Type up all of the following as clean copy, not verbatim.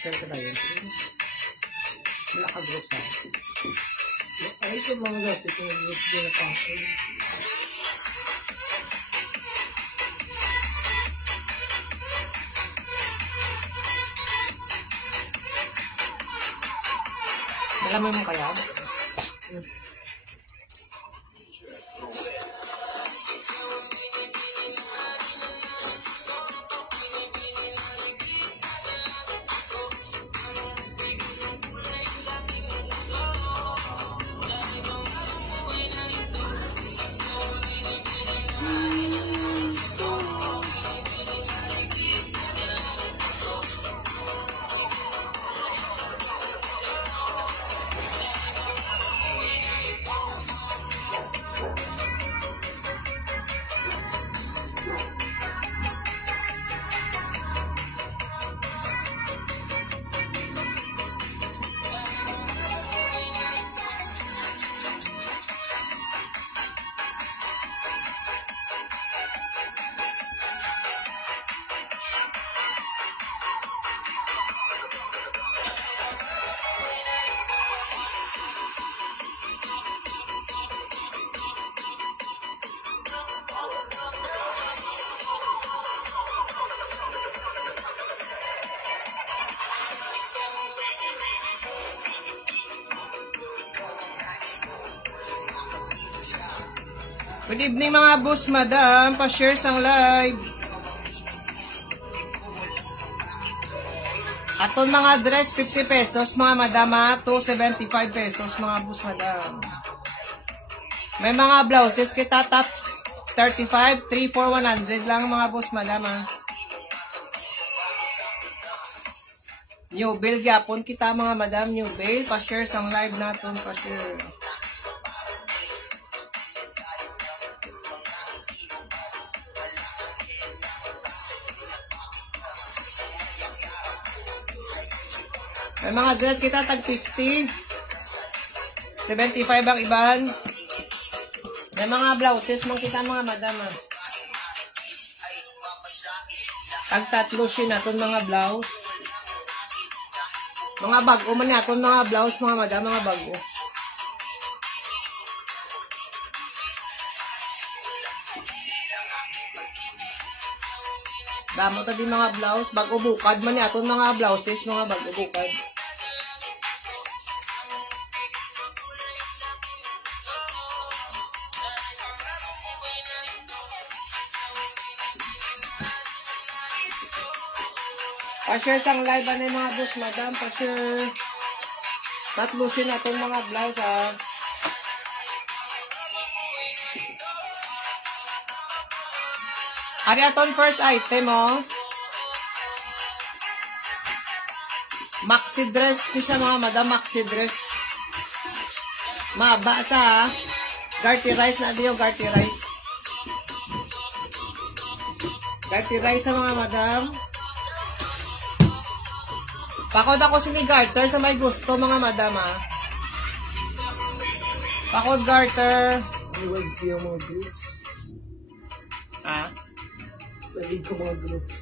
Pa-share ka na yun. Wala ka group sa akin. Ay, ito mga dati ko nag-group din na passion. Alam mo kaya? Good evening mga boss, madam. Pa-share sang live. Aton mga dress, 50 pesos. Mga madam, 275 pesos. Mga boss, madam. May mga blouses kita tops. 35, 3 for 100 lang mga boss, madam. New bill, yapon kita mga madam. New bill. Pa-share sang live natin. Pa-share. May mga dress kita tag 50. 75 ang iban. May mga blouses man kita mga madam. Tag 3 siya naton mga blouse. Mga bago man naton mga blouse mga madam, mga bago. Damo ta di mga blouse, bago bukad man naton mga blouses, mga bago bukad. Pa-share sang live na yung mga boss, madam. Pa-share. Tatlusin natin mga blouse, ha. Ari aton first item, oh. Maxi dress. Di siya mga madam, maxi dress. Maba sa, ha. Garty rice na di yung garty rice. Garty rice sa mga madam. Pakod ako si garter sa may gusto mga madam, ha. Pakod garter. Iwag ko yung mga groups. Ha? Iwag ko mga groups.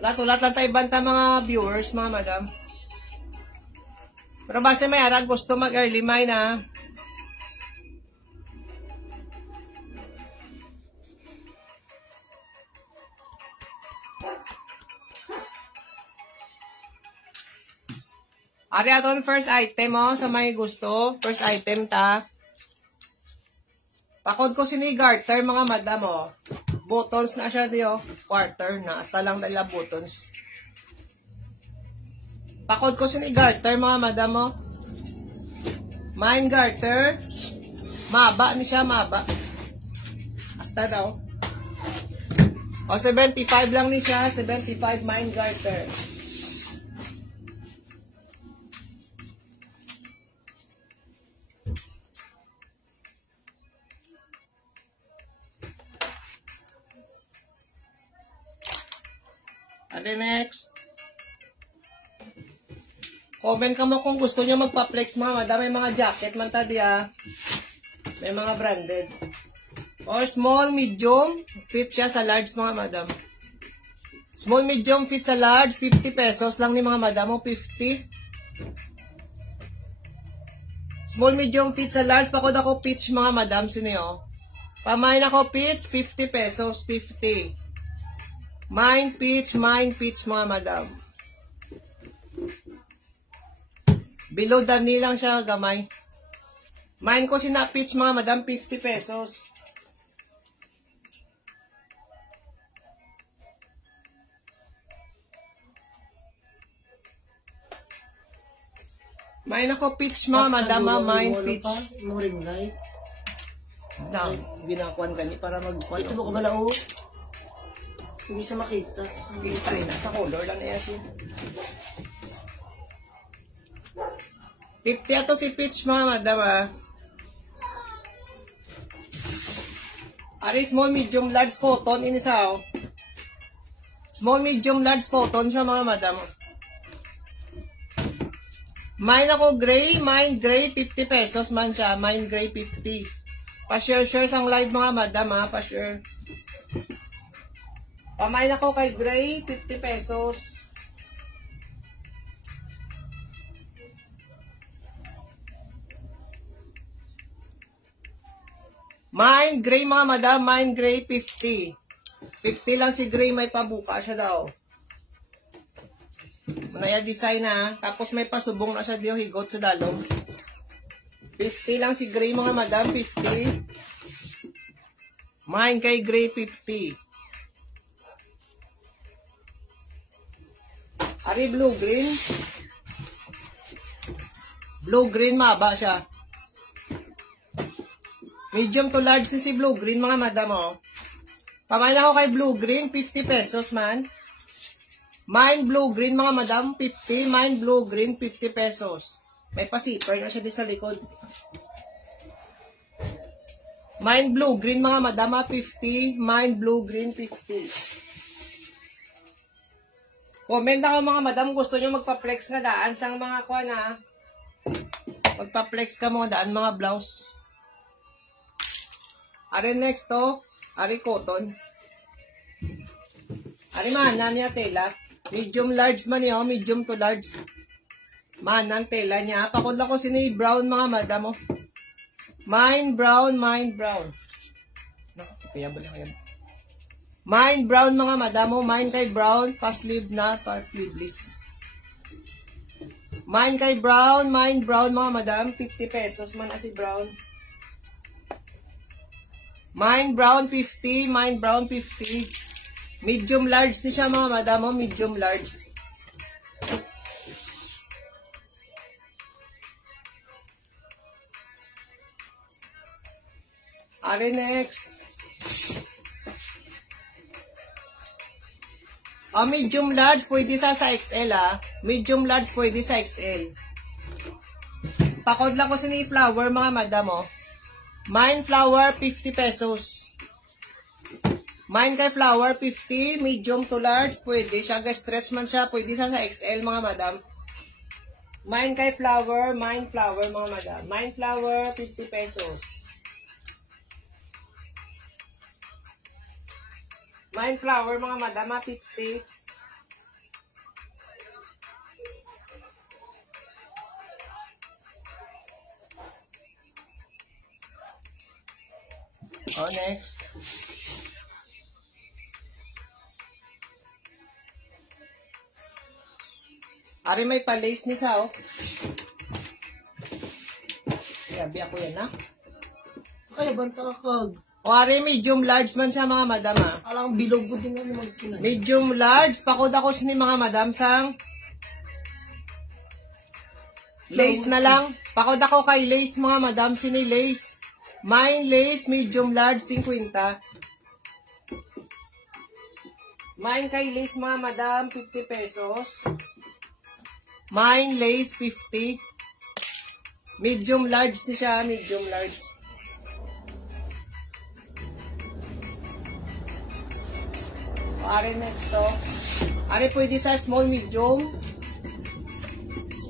Ulat lang tayo banta mga viewers, mga madam. Pero base may arag gusto mag early mine, ha. Ari aton first item, oh, sa may gusto. First item ta. Pakod ko sini garter mga madam, oh. Buttons na siya di, oh. Quarter na. Hasta lang dala buttons. Pakod ko sini garter mga madam, oh. Mine garter. Maba ni siya, maba. Hasta daw. O, 75 lang ni siya. 75 mine garter. And then next, comment ka mo kung gusto nyo magpa-flex mga madam. May mga jacket man tadi, ah. May mga branded. Or small, medium. Fit siya sa large mga madam. Small, medium, fit sa large, 50 pesos lang ni mga madam mo, 50. Small, medium, fit sa large, pakod ako peach mga madam, sino yun? Pamain ako peach, 50 pesos, 50. Mine peach mga madam. Below the knee lang siya, gamay. Mine ko sina peach mga madam, 50 pesos. Mine ako peach mga madam, mine peach. Ring light. Na, ginakuan gani para magkuan. Ito ko bala o. Hindi siya makita. Kita rin, nasa color lang na yan siya. 50 ato si peach mga madam ah. Ari small, medium, large cotton, inisa oh. Small, medium, large cotton siya mga madam. Mine ako gray, 50 pesos man siya, mine gray 50. Pa-share sang live mga madam ha, pa-share. Pamain ako kay gray, 50 pesos. Mine gray mga madam, mine gray 50. 50 lang si gray, may pabuka siya daw. Manaya design na, tapos may pasubong na siya diyo higot sa dalong. 50 lang si gray mga madam, 50. Mine kay gray 50. Ari blue green. Blue green maba siya. Medium to large ni si blue green mga madam oh. Pamain ako kay blue green, 50 pesos man. Mine blue green mga madam, 50. Mine blue green, 50 pesos. May pa-zipper na siya di sa likod. Mine blue green mga madam, 50. Mine blue green, 50. Comment ako mga madam, gusto nyo magpa-flex nga daan sang mga kuha na. Magpa-flex ka mga daan mga blouse. Ari next to, ari cotton. Ari mahanan niya tela. Medium large man niya, medium to large. Mahanan tela niya. Pakudla ko sini brown mga madam. Mine brown, mine brown. Kaya ba na kaya? Mine brown mga madam, mine kay brown, pa-sleeve na, pa-sleeveless. Mine kay brown mga madam, 50 pesos man asi brown. Mine brown 50, mine brown 50. Medium large ni siya mga madam, medium large. Ari next. Medium large pwede sa XL ah. Medium large pwede sa XL. Pakod lang ko sa ni flower mga madam oh. Mine flower 50 pesos. Mine kay flower 50, medium to large pwede siya, stretch man siya, pwede siya sa XL mga madam. Mine kay flower mga madam. Mine flower 50 pesos. Mine flower mga madam, 50. Oh, next. Ari may pa-lace ni sa oh. Sabi ako yan ha. Kaya banta kag. O ari medium large man siya mga madam ha. Alang bilog ko din nga magkinay. Medium large, pakod ako sini mga madam sang lace na lang. Pakod ako kay lace mga madam, sini lace. Mine lace, medium large, 50. Mine kay lace mga madam, 50 pesos. Mine lace, 50. Medium large ni siya, medium large. Ari next to. Ari pwede sa small, medium.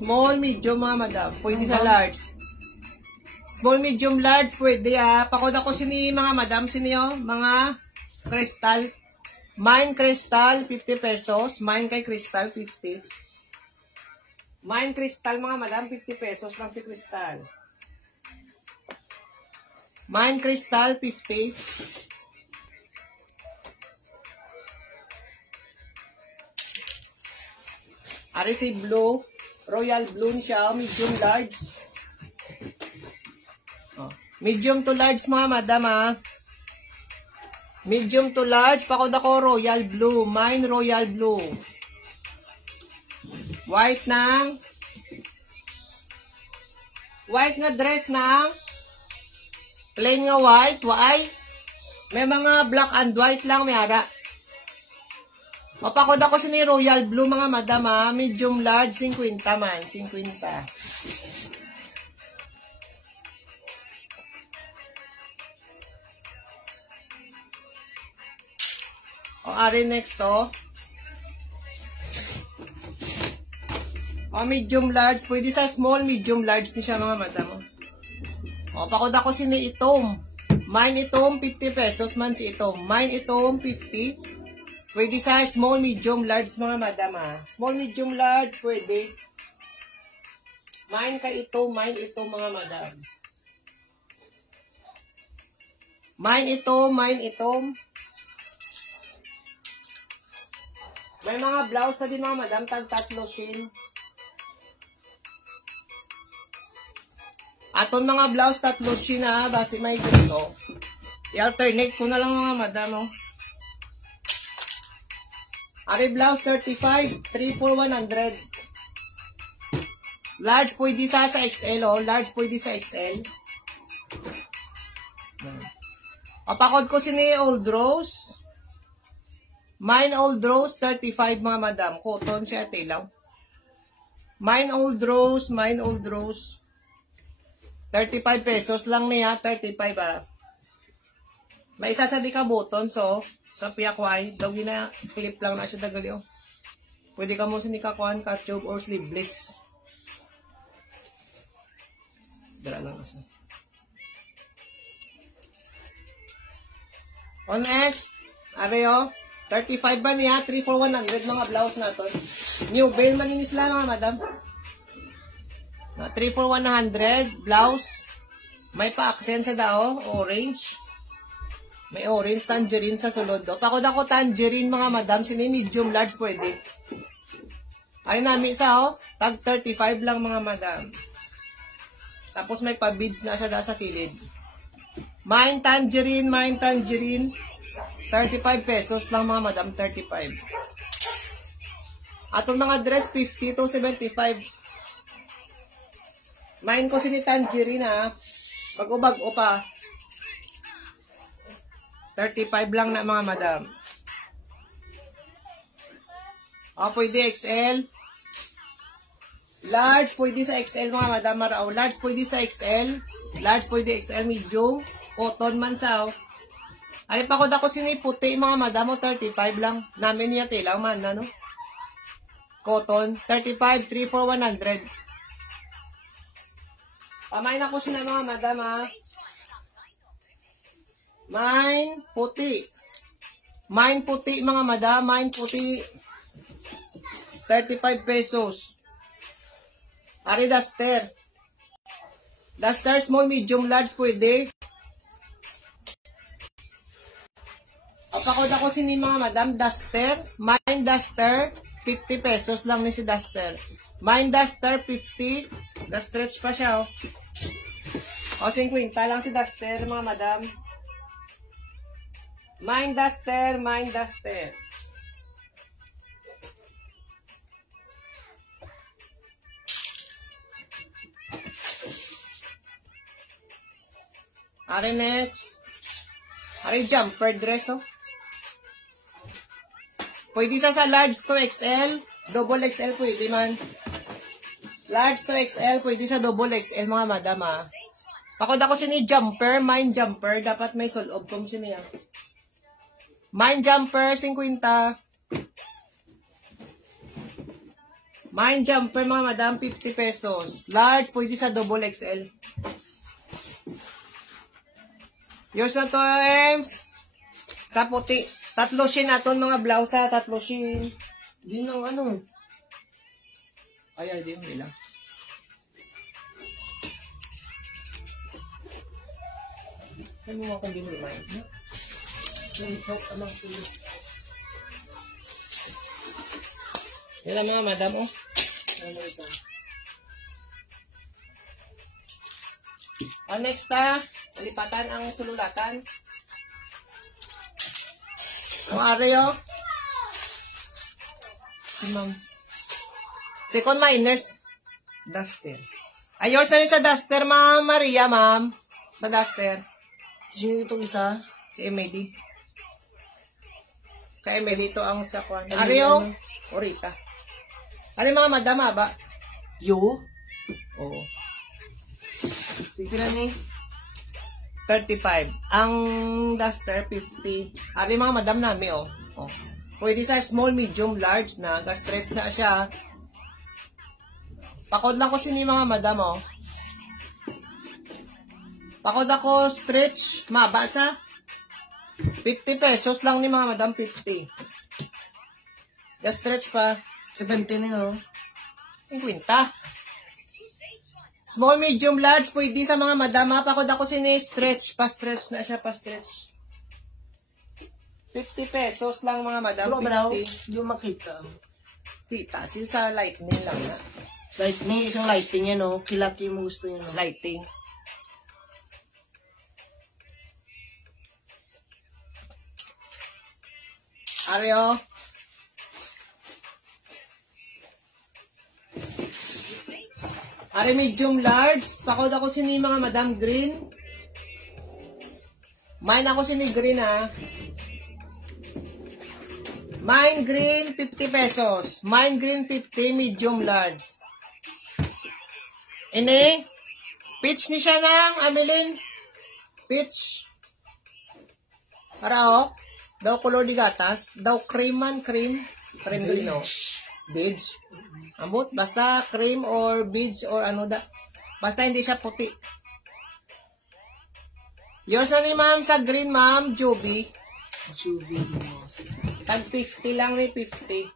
Small, medium mga madam. Pwede sa large. Small, medium, large, pwede ah. Pakod ako sini mga madam, sini oh, mga crystal. Mine Crystal, 50 pesos. Mine kay Crystal, 50. Mine Crystal, mga madam, 50 pesos lang si Crystal. Mine Crystal, 50. Ari si Blue. Royal Blue siya, medium large. Oh. Medium to large, mga madam, ha. Medium to large. Pakod ako, Royal Blue. Mine Royal Blue. White ng dress ng plain nga white. May mga black and white lang, may ara. Mapakod ako sa ni Royal Blue, mga madam, ha. Medium large, 50 man. 50. O, ari next, o. O, medium large. Pwede sa small, medium large ni siya, mga madam, o. O, pakod ako sa ni Itom. Mine Itom, 50 pesos man si Itom. Mine Itom, 50. Pwede sa small, medium, large, mga madam, ha. Small, medium, large, pwede. Mine ka ito, mga madam. Mine ito. May mga blouse na din, mga madam, tag-tatlo shin. Aton mga blouse, tatlo shin, ha. Basi may ganito. I-alternate ko na lang, mga madam, oh. Ari blouse 35, 3 for 100. Large pwede sa XL, oh. Large pwede sa XL. Apakod ko si ni Old Rose. Mine Old Rose 35, mga madam. Cotton siya, tilaw. Mine Old Rose. 35 pesos lang niya, 35 ba. May isa sa di ka button, so sa piyakway, daw na clip lang na siya dagali, oh. Pwede ka mo sinikakuan, ka-tube or sleeveless. Dala lang kasi. On next, areo, 35 ba niya? 3 for 100 mga blouse na to. New bail maninis lang, mga madam. 3 for 100, blouse. May pa-accent sa dao, orange. May orange, tangerine sa sulod, do. Pakod ako tangerine, mga madam. Sini medium large pwede. Ay namin sa, oh. Tag 35 lang, mga madam. Tapos may pa-beads na sa kilid. Mine tangerine. 35 pesos lang, mga madam. 35. Atong mga dress, 50 to 75. Mine ko sini tangerine, ha. Pag-ubag-o pa. 35 lang na, mga madam. O, pwede XL. Large, pwede sa XL, mga madam. Marao. Large, pwede sa XL. Large, pwede XL, medium. Cotton man sa, oh. Ay, pakod ako sini puti, mga madam, o 35 lang. Namin niya tilaw man, ano? Cotton. 35, 3 for 100. Pamain ako sila, mga madam, ha. Mine puti. Mine puti, mga madam. Mine puti. 35 pesos. Ari duster. Duster small, medium, large pwede. Apakod ako sini, mga madam. Duster. Mine duster. 50 pesos lang ni si duster. Mine duster 50. Na-stretch pa siya, oh. O 50 lang si duster, mga madam. Mine duster. Ari next. Ari jumper dress, oh. Pwede sa large to XL. Double XL pwede man. Large to XL, pwede sa double XL, mga madam, ha. Pakod ako sini jumper, mine jumper. Dapat may solob kong siniya. Mine jumper, 50. Mine jumper, mga madam, 50 pesos. Large, pwede sa double XL. Yours na to, Ems. Sa puti. Tatlo shin aton mga blouse ha. Tatlo shin. Di na ano. Ay, di mo lang. Ano mo akong binimay? Yan ang mga madam, oh. Next lipatan ang sululatan. Ang areo. Si ma'am. Second minors. Duster. Ayos na rin sa duster, ma'am Maria, ma'am. Sa duster. Sino itong isa? Si Emily. Kay Emily ito ang sa kwan. Emily, Areo. ano? O Rita. Ano yung mga madama ba? Yo? Oo. Pipila ni? 35. Ang duster, 50. Ari mga madam namin, oh. Oh. Pwede sa small, medium, large na. Ga-stretch na siya. Pakod lang ko sini mga madam, oh. Pakod ako stretch, mabasa. 50 pesos lang ni mga madam, 50. Ga-stretch pa. 70 na, no? 50. Small, medium, large, pwede sa mga madama. Pakod ako sini-stretch. Pa-stretch na siya, pa-stretch. 50 pesos lang mga madam. Pero ba daw? 50. Hindi mo makita. Tita, sa lightning lang na. Lightning, isang lighting yan, no? Kilati mo gusto yan, no? Lighting. Areo. Are medium large. Pakod ako sini mga madam green. Mine ako sini green ha. Mine green 50 pesos. Mine green 50 medium large. Ini peach ni siya ng Amelin. Peach. Para oh. Daw color di gatas. Daw cream man cream. Cream green no. Beige. Ambot, basta cream or beige or ano da. Basta hindi siya puti. Yours na ni ma'am sa green, ma'am, Joby. Joby mo. Tag 50 lang ni 50.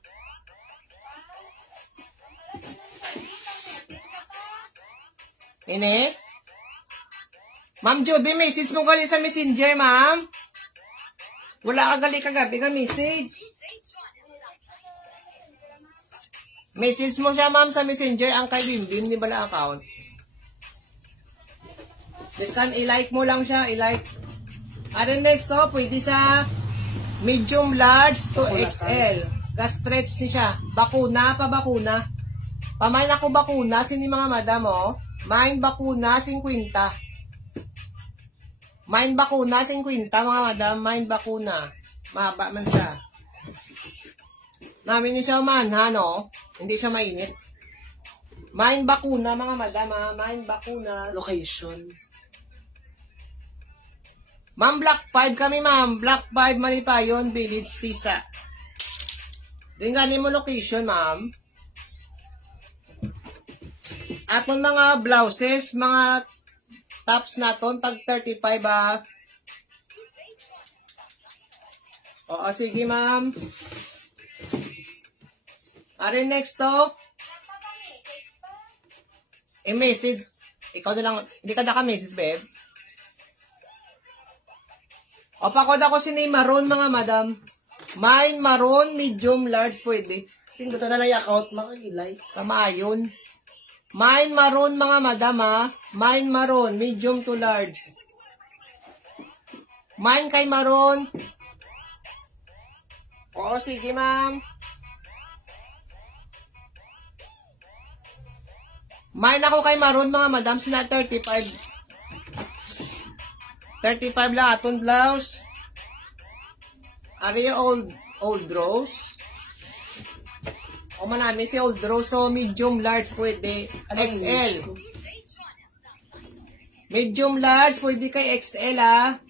Ini? Ma'am Joby, message mo gali sa messenger, ma'am. Wala ka gali kagabi ka message. Message mo siya, ma'am, sa messenger, ang kay Bimbim, di bala account. Deskan, i-like mo lang siya, i-like. Ano next, oh, pwede sa medium large to XL. Ga-stretch ni siya. Bakuna, pa bakuna. Pamain ako bakuna, sini mga madam, oh. Main bakuna, 50. Main bakuna, 50, mga madam. Main bakuna. Mahaba man siya. Namin ni siya man, ha, no? Hindi siya mainit. Main bakuna, mga madam, ha? Main bakuna. Location. Ma'am, Block 5 kami, ma'am. Block 5, Malipayon, Village, Tisa. Din ganin mo location, ma'am. Aton mga blouses, mga tops naton, pag 35, ha? Oo, sige, ma'am. Are next to? I-message. Ikaw na lang. Hindi ka naka-message, babe. O, pakod ako sini maroon, mga madam. Mine, maroon, medium, large, pwede. Pindutan na lang yung account, makakilay. Sa mayon. Mine, maroon, mga madam, ha. Mine, maroon, medium to large. Mine kay maroon. Oo, sige, ma'am. Mine ako kay maroon, mga madam, sila 35. 35 lang aton blouse. Are you old rose? O manami si old rose, so medium large pwede. XL. Medium large pwede kay XL, ha.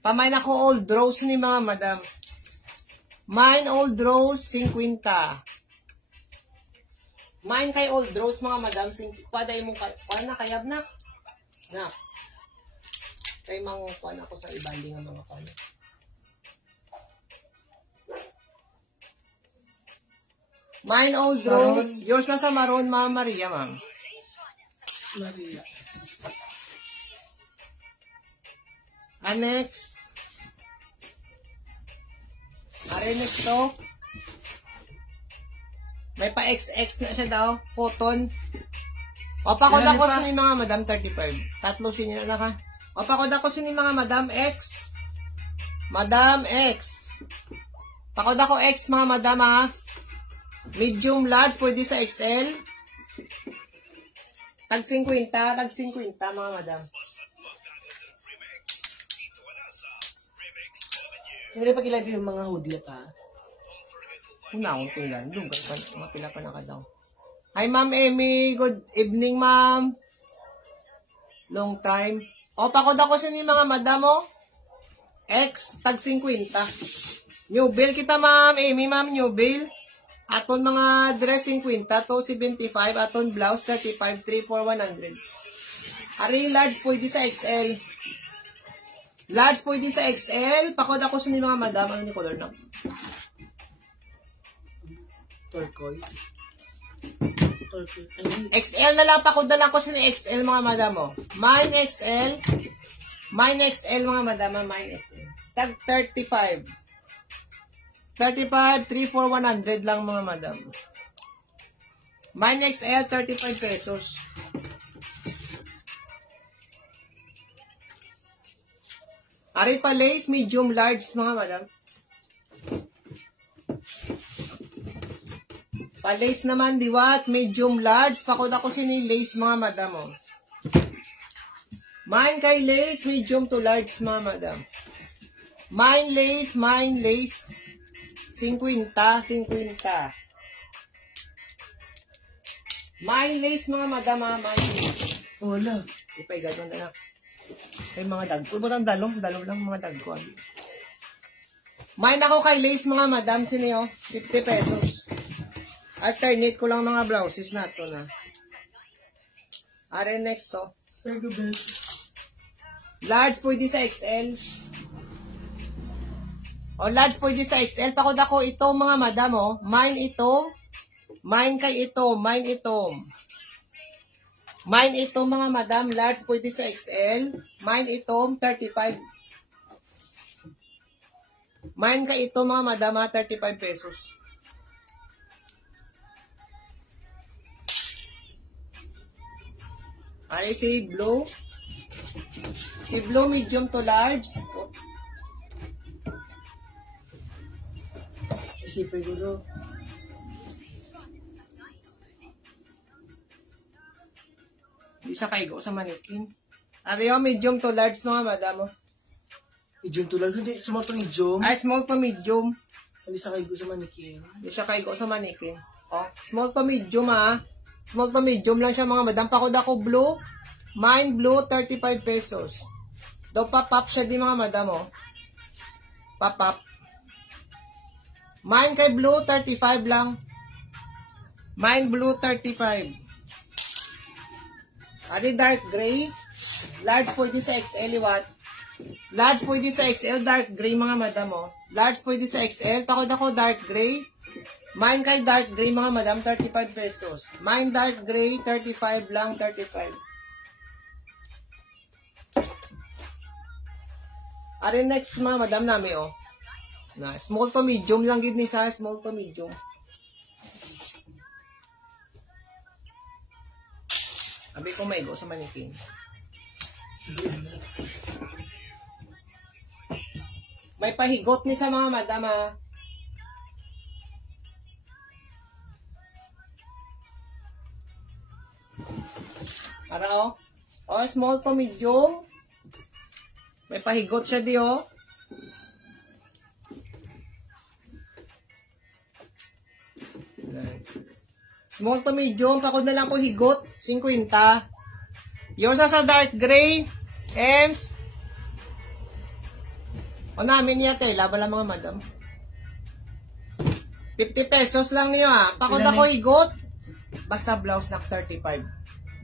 Pamain ako old rose ni mga madam. Mine old rose 50. Mine kay old rose, mga madam, paday mo na kayab na. Na. Kay mga kuan ako sa ibali nga mga kuan. Mine Old Rose. Yours na sa maroon, Ma'am Maria, ma'am. Maria. Next. Next to. May pa XX na siya daw. Cotton. Opakod ako sa ni mga madam 35. Tatlo siya na ka. Opakod ako sa ni mga madam X. Madam X. Pakod ako X mga madam ha. Medium large pwede sa XL. Tag 50 mga madam. Hindi pa kailan yung mga hoodie at ha? Unahon ko yan. Lugar pa, mapila pa na ka daw. Hi, Ma'am Amy. Good evening, Ma'am. Long time. O, pakod ako sa ni mga madam, o. X, tag 50. New bill kita, Ma'am Amy, Ma'am, new bill. Aton mga dress 50 to 75. Aton blouse 35, 3 for 100. Ari, large pwede sa XL. Large pwede sa XL. Pakod ako sa ni mga madam. Ano ni color na? Turquoise. XL na lang, pakod na lang ko sa ni XL mga madam mo. Mine XL. Mine XL mga madam. Mine XL. Tag 35. 35, 3 for 100 lang mga madam. Mine XL, 35 pesos. Ari pa lace, medium large mga madam. Pa lace naman diwat, medium large. Pakod ako sini lace mga madam. Oh. Mine kay lace, medium to large mga madam. Mine lace, 50, 50. Mine lace mga madam, mine lace. Wala. Ipay gano'n na lang. Ay mga dag. Pulbutang dalong lang mga dag ko. Mine ako kay lace mga madam, sino 50 pesos. Alternate ko lang mga blouses na ito na. Are next to. Large pwede sa XL. O large pwede sa XL. Pakod ako ito mga madam oh. Mine ito. Mine kay ito. Mine ito. Mine ito mga madam. Large pwede sa XL. Mine ito 35. Mine kay ito mga madam 35 pesos. Ari si blue. Si blue medium to large. Isipin ko do. Di siya kaigo sa manikin. Ari medium to large mga madam. Medium to large. Hindi, sumang to medium. Ay, small to medium. Hindi sa kaigo sa manikin. Di siya kaigo sa manikin. Oh, small to medium ha. Small to medium lang siya mga madam. Pakod ako blue. Mine blue, 35 pesos. Do pop-up siya di mga madam oh. Pop-up. Mine kay blue, 35 lang. Mine blue, 35. Ari dark gray. Large pwede sa XL, what? Large pwede sa XL, dark gray mga madam oh. Large pwede sa XL. Pakod ako dark gray. Mine kay dark gray mga madam, 35 pesos. Mine dark gray, 35 lang, 35. Ari next mga madam nami oh. Na small to medium lang gid ni sa small to medium. Abi ko maigo sa manikin. May pahigot ni sa mga madam ah. Para oh. Oh, small to medium. May pahigot siya di oh. Small to medium, pakod na lang po higot, 50. Yung sa dark gray, Ems. O namin niya te, laban lang mga madam. 50 pesos lang niyo ha. Pakod ako higot. Basta blouse na 35.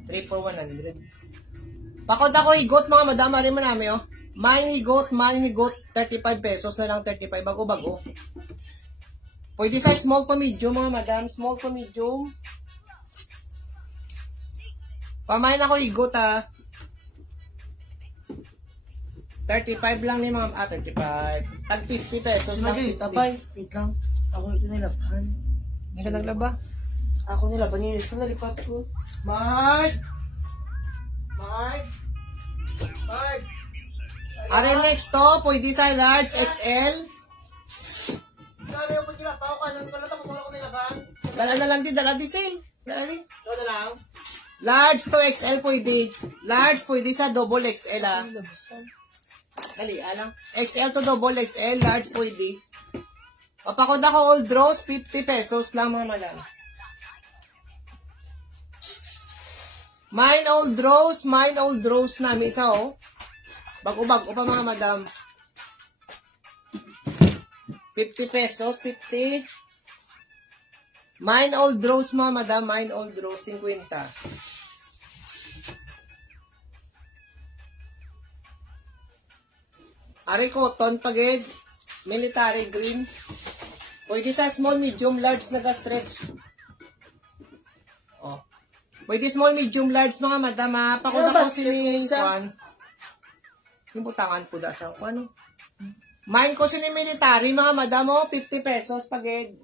3 for 100. Pakod ako higot mga madam, ari mo namin oh. Mine higot, 35 pesos na lang 35, bago-bago. Pwede sa small to medium mga madam. Small to medium. Pamain ako igot ha. 35 lang ni mga, 35. Tag 50 pesos. Lagi, tapay. Wait lang. Ako ito nilaban. Hindi ka naglaba? Ako nilaban yun. Ito nalipat ko. Mark! Mark! Mark! Are next to, pwede sa large XL. Kaya ako nilaban. Ako kanan ko na tapos ako nilaban. Dala na lang din, dala din sale. Dala din. Ito na lang. Large to XL pwede. Large pwede sa double XL ha. Dali, alang. XL to double XL, large pwede. Papakod ako old rose, 50 pesos lang mga madam. Mine old rose namin isa oh. Bago-bago pa mga madam. 50 pesos, 50. Mine old rose mga madam, mine old rose, 50. Ari cotton pagid, military green. Pwede sa small, medium, large nag-stretch. Oh. Pwede small, medium, large mga madam ha. Pakuda ko sining kuan. Yung butangan po da sa ano. Mine ko sining military mga madam oh, 50 pesos pagid.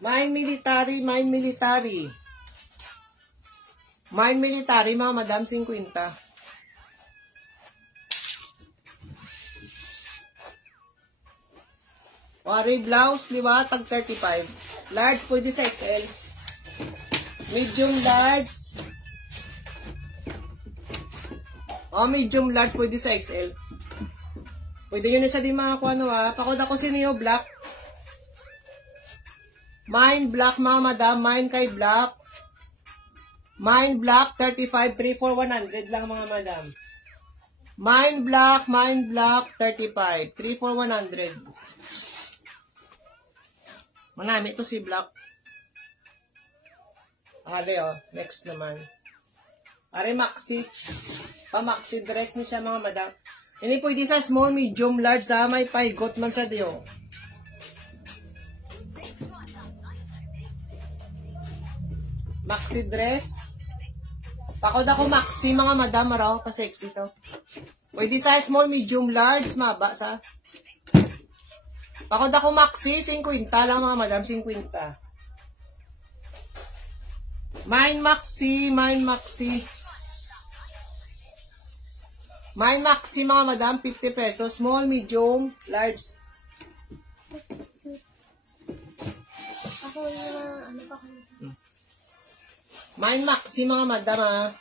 Mine military, mine military. Mine military mga madam 50. Wari blouse, di ba? Tag 35. Large, pwede sa XL. Medium, large. Oh, medium, large, pwede sa XL. Pwede yun isa din mga kuano ha. Pakod ako si Neo Black. Mine black mga madam. Mine kay black. Mine black, 35, 3 for 100 lang mga madam. Mine black, 35, 3 for 100. Manami ito si Black. Ale oh, next naman. Are maxi. Pa-maxi dress ni siya mga madam. Ini pwede sa small, medium, large ha. May pahigot man siya diyo. Maxi dress. Pakod ako maxi mga madam. Maraw pa sexy so. Pwede sa small, medium, large. Maba sa. Pakod ako maxi, 50 lang mga madam, 50. Mine maxi, mine maxi. Mine maxi mga madam, 50 pesos. Small, medium, large. Ako yung ano pa ko. Mine maxi mga madam ha.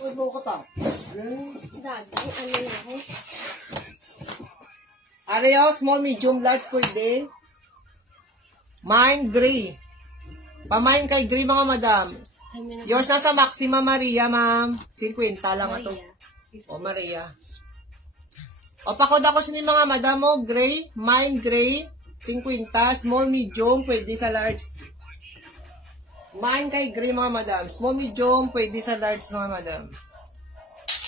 Uy, buo ka pa. Dagay, ano na ako? Areo, small, medium, large pwede. Mine gray. Pamain kay gray mga madam. Ay, may Yours na sa Maxima Maria, ma'am. 50 lang ito. Maria. O, Maria. O, pakod ako sa mga madam mo. Gray. Mine gray. 50. Small, medium. Pwede sa large. Mine kay gray mga madam. Small, medium. Pwede sa large mga madam.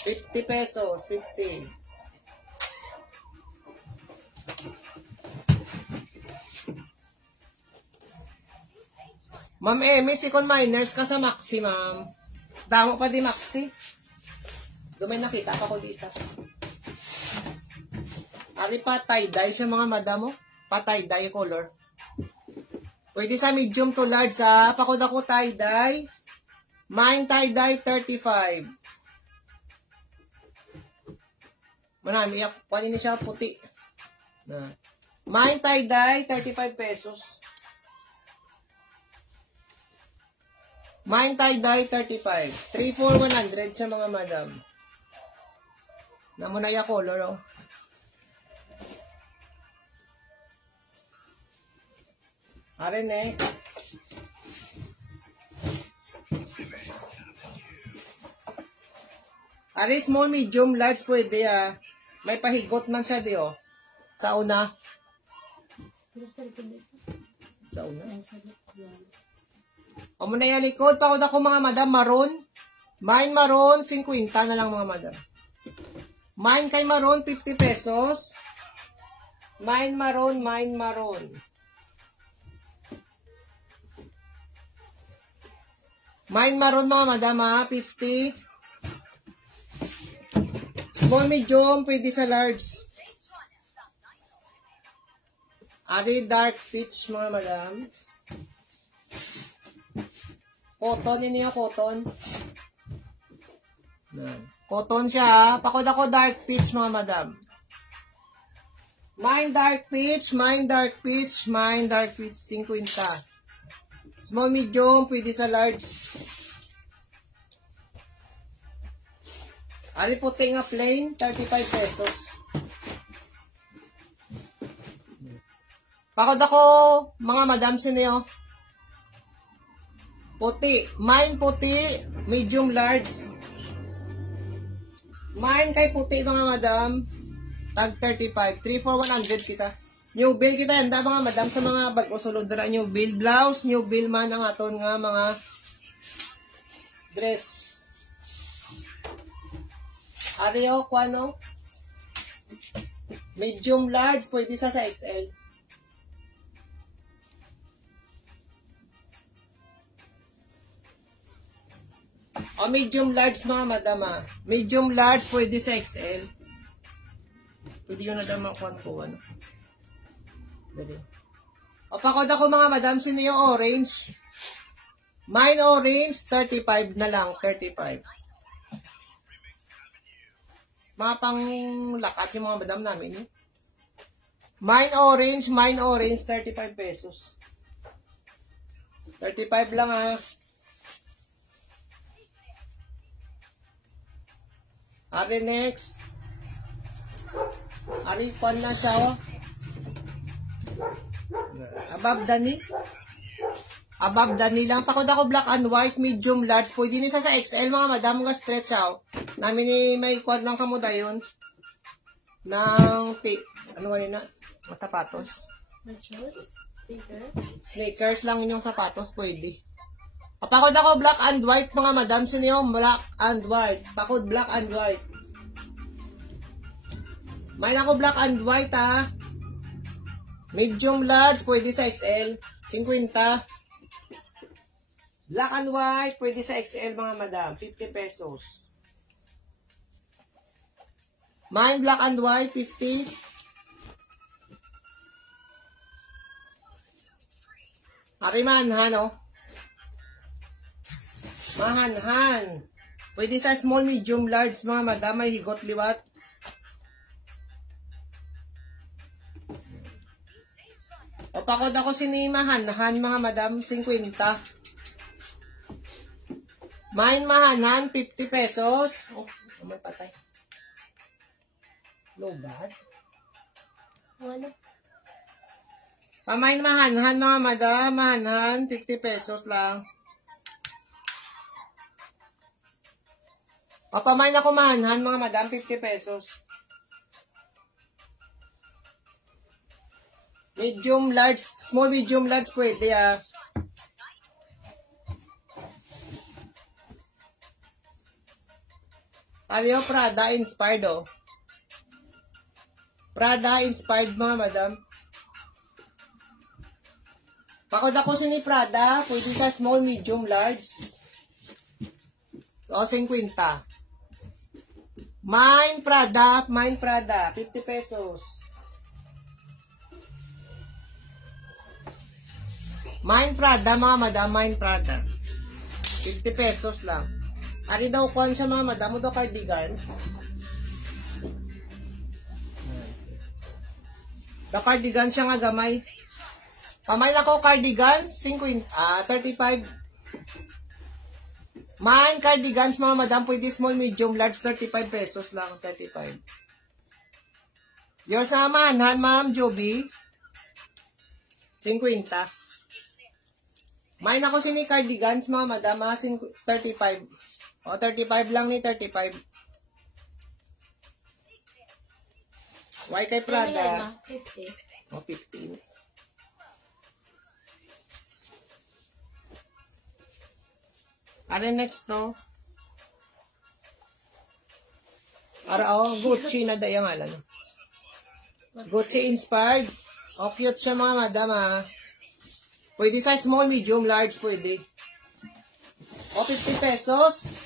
50 pesos. 50. Ma'am Amy, second minors ka sa Maxi, ma'am. Damo pa di Maxi. Dumay nakita pa ko di isa. Ari pa tie-dye siya mga madamo. Pa tie-dye color. Pwede sa medium to large sa pakod ako tie-dye. Mine tie-dye 35. Manami, panin siya puti. Mine tie-dye 35 pesos. Mine tie-dye 35. 3 for 100 sa mga madam. Namunaya color oh. Are next. Are small, medium, large pwede ah. May pahigot man siya di oh. Sa una. Sa una. O muna yung likod. Pakod ako mga madam, maroon. Mine maroon, 50 na lang mga madam. Mine kay maroon, 50 pesos. Mine maroon, mine maroon. Mine maroon mga madam ha, 50. Small medium, pwede sa large. Ari dark peach mga madam. Cotton, yun yung cotton. Cotton siya ha. Pakod ako dark peach mga madam. Mine dark peach, mine dark peach, mine dark peach, 50. Small medium, pwede sa large. Ari puti nga plain, 35 pesos. Pakod ako, mga madam, sino puti. Mine puti, medium large. Mine kay puti mga madam, tag 35. 3 for 100 kita. New bill kita, handa mga madam sa mga bago sulod na new bill. Blouse, new bill man ang aton nga mga dress. Ario, kwano? Medium large, pwede sa XL. O medium large mga madam ha. Medium large, pwede sa XL. Pwede yun na daw makuha ko ano. Dali. O pakod ako mga madam, sino yung orange? Mine orange, 35 na lang, 35. Mga pang lakat yung mga madam namin. Eh. Mine orange, 35 pesos. 35 lang ha. Ari next. Ari pan na siya oh. Above dani. Above dani lang. Pakod ako black and white, medium large. Pwede nisa sa XL mga madam nga stretch out. Namin ni may quad lang kamo dayon. Nang ano nga na? Mga sapatos. Nachos? Sticker? Sneakers lang inyong sapatos pwede. Pakod ako black and white mga madam. Sino yung black and white? Pakod black and white. May ako black and white ha. Medium large, pwede sa XL. 50. Black and white, pwede sa XL mga madam. 50 pesos. Mine black and white, 50. Arimanhan oh. Mahanhan. Pwede sa small, medium, large mga madam. May higot liwat. O pakod ako sinimahan. Mga madam, 50. Mine mahanan, 50 pesos. Oh, may patay. Low bad. Ano? Pamain mahanhan mga madam. Mahanhan, 50 pesos lang. Papamain ako mahanhan mga madam, 50 pesos. Medium large, small medium large pwede ah. Alio Prada inspired oh. Prada inspired mga madam. Pakod ako sa ni Prada, pwede sa small, medium, large. So 50. Mine Prada, 50 pesos. Mine Prada mga madam, mine Prada. 50 pesos lang. Ari daw kuhan siya mga madam, mo daw cardigans. The cardigans siya nga gamay. Pamain ako cardigans, 35. Mine cardigans mga madam, pwede small, medium, large, 35 pesos lang, 35. Yours naman, ma'am Joby, 50. Mine ako sini cardigans mga madam, 35. O, 35 lang ni 35. Why kay Prada? 50. O, 15. Ano next to? Ara, Gucci na dayang alam. Gucci inspired. O, cute siya mga madam ha. Pwede sa small, medium, large, pwede. O, 50 pesos.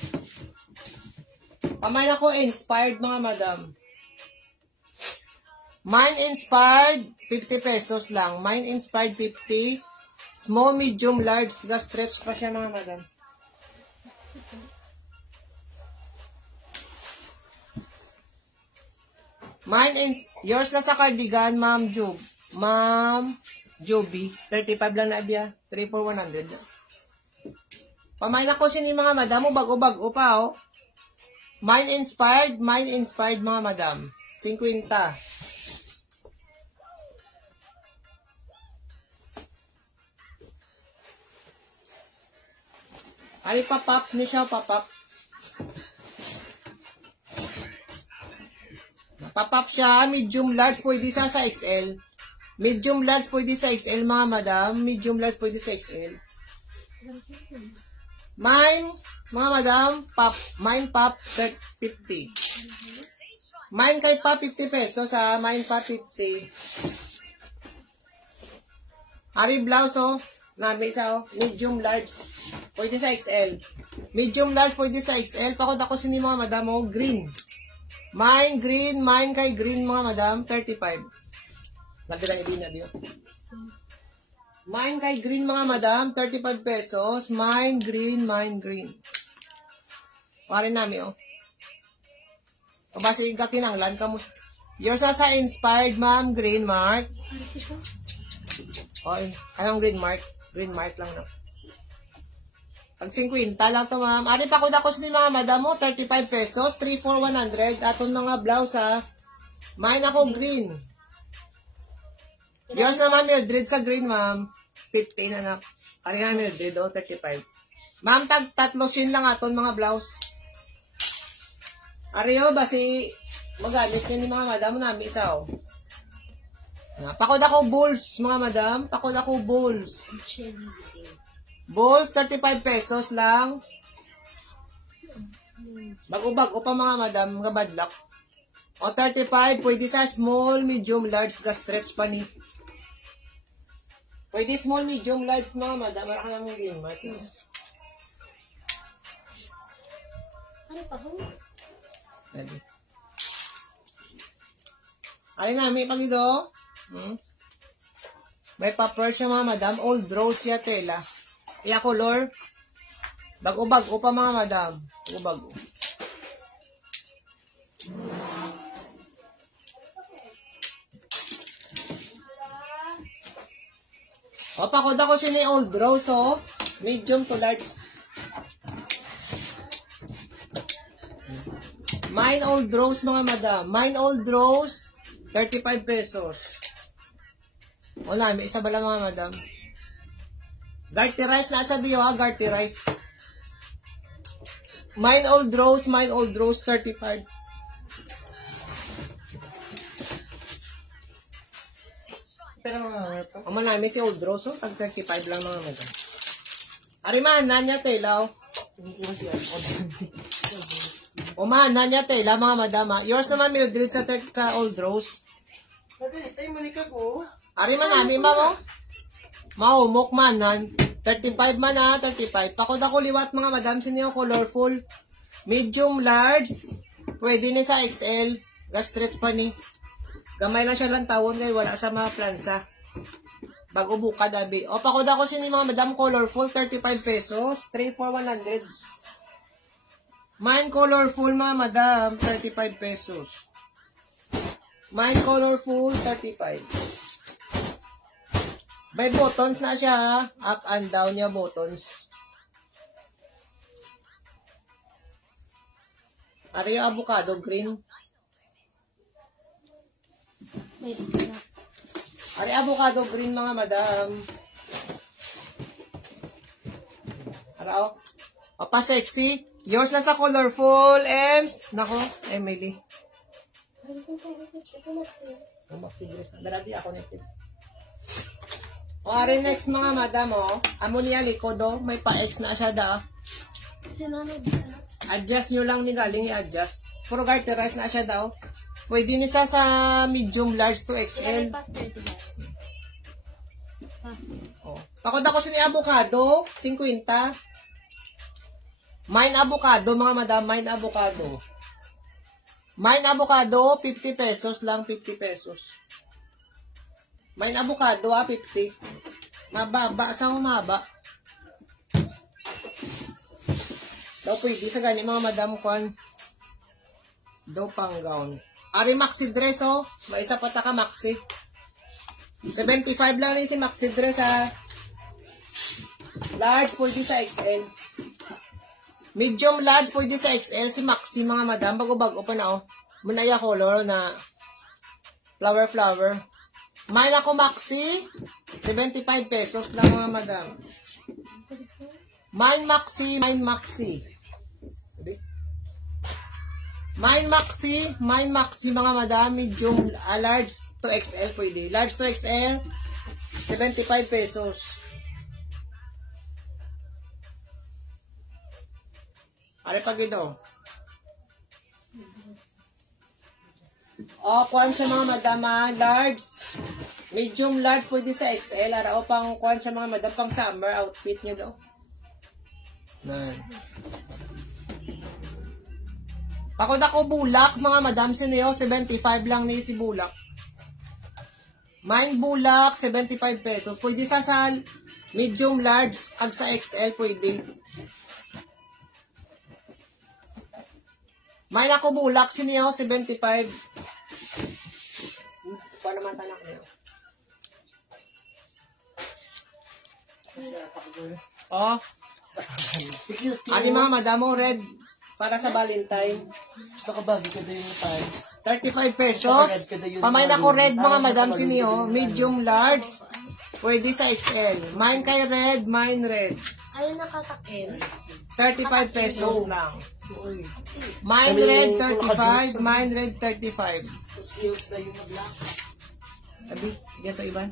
Pamain ako inspired mga madam. Mine inspired, 50 pesos lang. Mine inspired, 50. Small, medium, large. Stretch pa siya mga madam. Yours na sa cardigan, Ma'am Job. Ma'am Joby. 35 lang na abya. 3 for 100. Pamain ako sini mga madam mo. Bago-bago pa, oh. Mine inspired mga madam. 50. Ari papap ni siya, papap. Papap siya, medium large pwede sa XL. Medium large pwede sa XL mga madam. Medium large pwede sa XL. Mine, mga madam, pop. Mine pop, 50. Mine kay pop, 50 pesos ha. Mine pop, 50. Ari blouse, oh. Nami isa, oh. Medium large. Pwede sa XL. Medium large pwede sa XL. Pakot ako sini mga madam, oh. Green. Mine green. Mine kay green mga madam, 35. Nagdagang ibina diyo. Mine kay green mga madam, 35 pesos. Mine green. Pare nami, oh. Kabasi ka kinanglan ka mo. Yours sa inspired, ma'am. Green mark. Okay. Anong green mark? Green mark lang, no? Pag 50 lang to, ma'am. Ari pa ko dakos ni mga madam mo, 35 pesos. 3 for 100. Aton mga blouse, ha. Mine ako green. Yours na, ma'am, Mildred sa green, ma'am. 15, anak. Ari na, Mildred, oh, 35. Ma'am, tatlo sin lang aton mga blouse. Ari, oh, basi magamit yun ni mga madam namin isa, oh. Pakod ako bulls, mga madam. Pakod ako bulls. Bulls, 35 pesos lang. Bago-bago pa mga madam, mga badlak. O 35, pwede sa small, medium, large, stretch pa ni. Pwede small, medium, large mga madam. Mara ka namang green, Martin. Ano pa ba? Ay namin pag ito. May paper siya mga madam. Old rose siya tela. Iya color. Bago-bago pa mga madam. Bago-bago. O, pakod ako siya ni old rose, oh. Medium to large. Mine old rose mga madam. Mine old rose, 35 pesos. Wala, may isa ba lang mga madam? Garty rice, nasa diyo ha, garty rice. Mine old rose, 35. Pero mga ito. O manami si old rose, oh, tag 35 lang mga madam. Ariman, nanya telaw. O man, nanya tela mga madam ha. Yours naman Mildred sa old rose. Dati nito yung manika ko. Ariman namin ba mo? Maumok man, 35 man ha, 35. Takot ako liwat mga madam, sino colorful. Medium, large, pwede ni sa XL, stretch pa ni. Gamay lang siya lang tawon kaya wala sa mga plansa. Bago buka dabi. O pakod ako sino mga madam, colorful, 35 pesos, 3 for 100. Mine colorful mga madam, 35 pesos. Mine colorful, 35. May buttons na siya, ha? Up and down niya buttons. Ari yung avocado green. May isa. Ari avocado green mga madam. Ara o pa sexy. Yours na sa colorful, Ems. Nako, Emily. Ito na siya. Umaksigres na. Darabi ako Netflix. O, ari next mga madam, o. Amo niya likod, o. May pa-X na siya da. Sinanod. Adjust nyo lang ni galing i-adjust. Puro garterize na siya daw. Pwede nisa sa medium, large to Ilan XL. pa? 30 ba? Oh. Pakod ako sa ni avocado, 50. Mine avocado, mga madam, mine avocado. Mine avocado, 50 pesos lang, 50 pesos. Mine avocado, 50. Mababa, saan umaba? Daw pwede sa gani, mga madam, kwan. Daw pang gown. Ari maxi dress, oh. May isa pa ka maxi. 75 lang rin si maxi dress, ha. Large, pwede sa XL. Medium, large, pwede sa XL. Si maxi, mga madam, bago-bago pa na, oh. Munaya color na flower. May ako maxi, 75 pesos lang, mga madam. Mine maxi. Mine maxi, mga madam, medium, large to XL pwede. Large to XL, 75 pesos. Are pag ito. O, kuhan siya mga madam, large. Medium, large pwede sa XL. Ara o pang kuhan siya mga madam, pang summer outfit nyo daw. Nan. Pakod ako bulak, mga madam, siniyo, 75 lang ni si bulak. Mine bulak, 75 pesos. Pwede sa medium, large, ag sa XL, pwede. Mine ako bulak, siniyo, 75. Pa naman tanak niyo. Oh. Ani mga madam, red. Para sa Valentine. Gusto ka ba? Di ka daw yung times. 35 pesos. Pamain ako red, mga madam, siniyo. Medium, large. Pwede sa XL. Mine kay red, mine red. Ayun nakatakin. 35 pesos lang. Mine red, 35. Mine red, 35. Tapos heels na yung black. Sabi, ganito iban.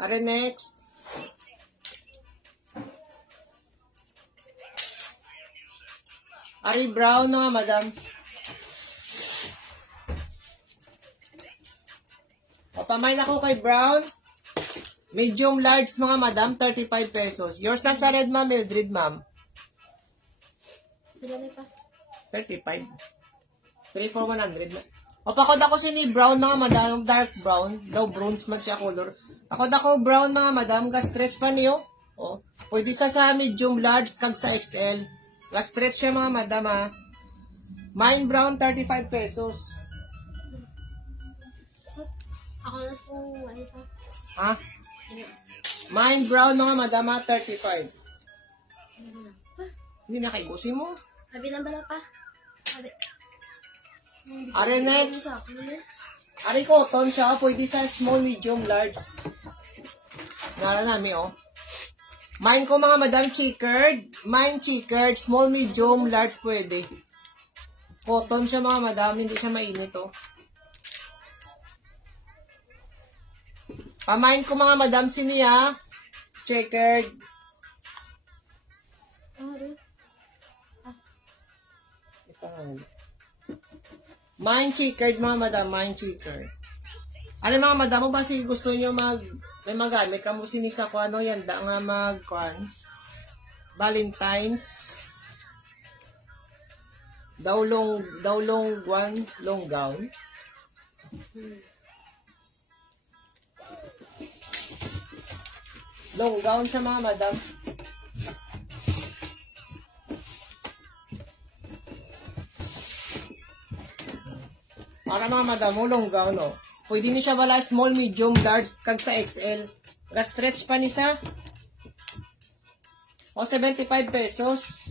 Are next. Ari brown, mga madam. O, pamain ako kay brown. Medium large, mga madam, 35 pesos. Yours na sa red, ma'am, Mildred, ma'am. Ilan pa? 35. 3 for 100. O, pakod ako ni brown, mga madam, dark brown. Daw bronze man siya color. Pakod ako brown, mga madam, ka-stretch pa niyo. O, pwede sa medium large, kag sa XL. Ka-stretch siya, mga madam, ha. Mine brown, 35 pesos. Ako na kung ano pa. Ha? Mine brown, mga madam, ha, 35. Hindi na kaibusin mo. Sabi lang ba na pa? Sabi. Are next. Sa akin eh. Are cotton siya, pwede sa small, medium, large. Nara namin, oh. Mine ko, mga madam, checkered. Mine checkered, small, medium, large pwede. Cotton siya, mga madam, hindi siya mainit, oh. Pamain ko, mga madam, siniya. Checkered. Mine checkered, mga madam, mine checkered. Ano, mga madam, mo ba si gusto nyo may magamit ka mo sinisa ko, ano yan, da nga Valentine's. Daw long gown. Long gown siya, mga madam. Para mga madam, long gown, oh. Pwede ni siya wala small, medium, large, kag sa XL. Stretch pa ni sa. O, 75 pesos.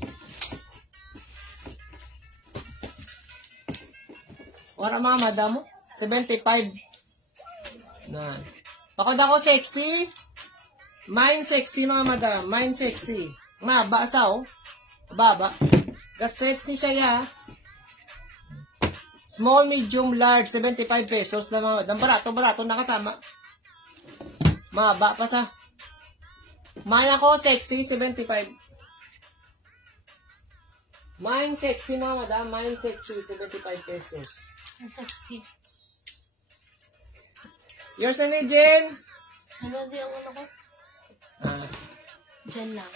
Para mga madam, 75. Na. Pakod ako sexy. Mine sexy, mga madam. Mine sexy. Maba sa, oh. Baba. Stretch ni siya, ya. Small, medium, large, 75 pesos na mga madam. Barato, nakatama. Maba pa sa. Mine ako, sexy, 75. Mine sexy mga madam. Mine sexy. 75 pesos. Ang sexy. Yours na ni Jen. Ano di ang ano ko? Diyan lang.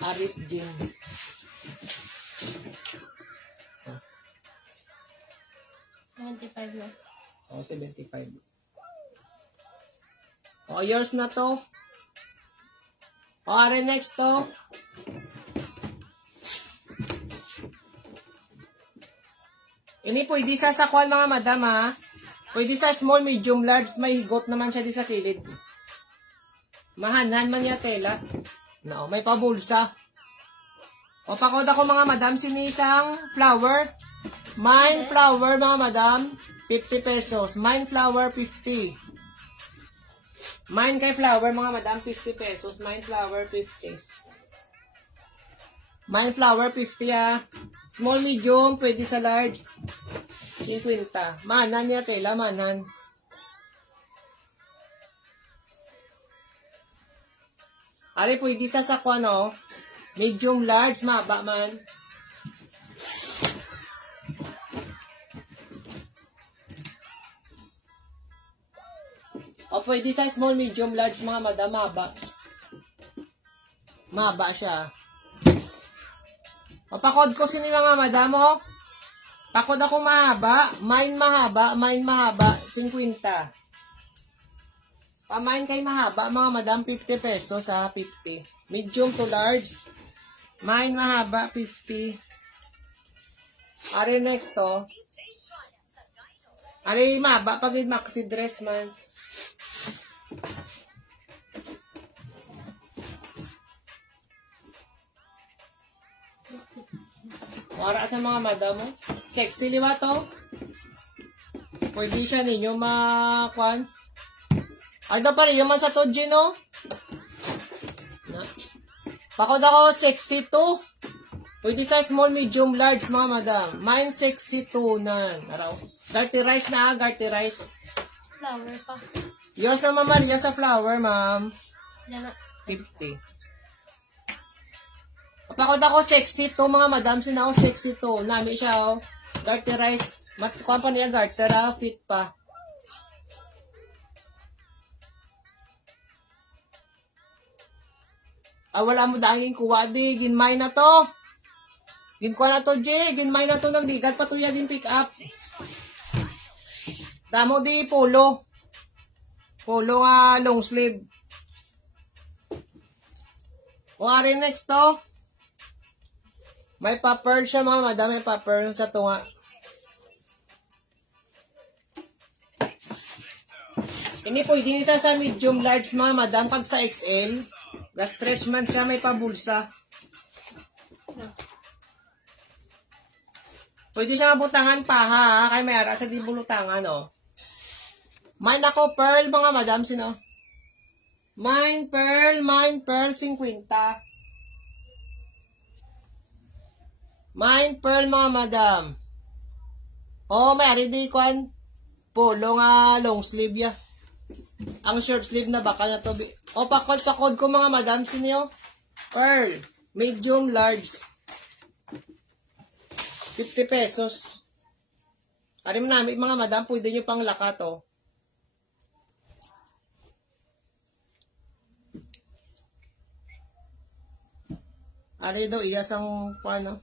Aris Jen. Ah, 75 na. 75. Yours na to. Are next to. Ini pwede sa sakwan mga madam ha. Pwede sa small, medium, large. May higot naman siya di sa kilid. Mahanan man niya tela. No, may pabulsa. O pakod ako mga madam, sinisang flower. Mine flower mga madam, 50 pesos. Mine flower, 50. Mine kay flower mga madam, 50 pesos. Mine flower, 50. Mine flower, 50 ha. Small, medium, pwede sa large. 50. Manan niya tela, manan. Ari, pwede sa sakwa, no? Medium, large, maba man. O, pwede sa small, medium, large, mga madam, maba. Maba siya. O, pakod ko sini mga madam, o. Pakod ako mahaba. Mine mahaba, 50. Pamain kay mahaba, mga madam, 50 pesos ha, 50. Medium to large. Mine mahaba, 50. Ari next to. Ari mahaba, pag maxi dress man. Para sa mga madam mo. Sexy liwa to. Pwede siya ninyo makwan. Arda pa rin, yung man sa to, Gino. Pakod ako, sexy to. Pwede sa small, medium, large, mga madam. Mine, sexy to na. Araw. Garty rice na, garty rice. Flower pa. Yours na, Ma'am Maria, sa flower, ma'am. Yan na. 50. Pakod ako, sexy to, mga madam. Sina ako, sexy to. Nami siya, oh. Garty rice. Matukuan pa niya, garter, fit pa. Wala mo dahil kuha di, ginmay na to. Ginkuha na to, J. Ginmay na to ng ligat, patuya din pick up. Damo di, polo. Polo nga, long sleeve. O, ari next to. May pa-pearl siya, mga madam. May pa-pearl sa tunga. Ini pwede nisa sa medium large, mga madam. Pag sa XL, ga-stretch man siya, may pabulsa. Pwede siya mabutangan pa, ha? Kaya may ara sa di bulutangan, no? Mine ako, pearl, mga madam, sino? Mine, pearl, 50. Mine, pearl, mga madam. Oh, may ari di kwan. Polo nga, long sleeve ya. Ang short sleeve na baka na to. O, pakod ko mga madam, sino? Pearl, medium, large. 50 pesos. Arim namin mga madam, pwede nyo pang laka to. Ari daw, iyas ang paano.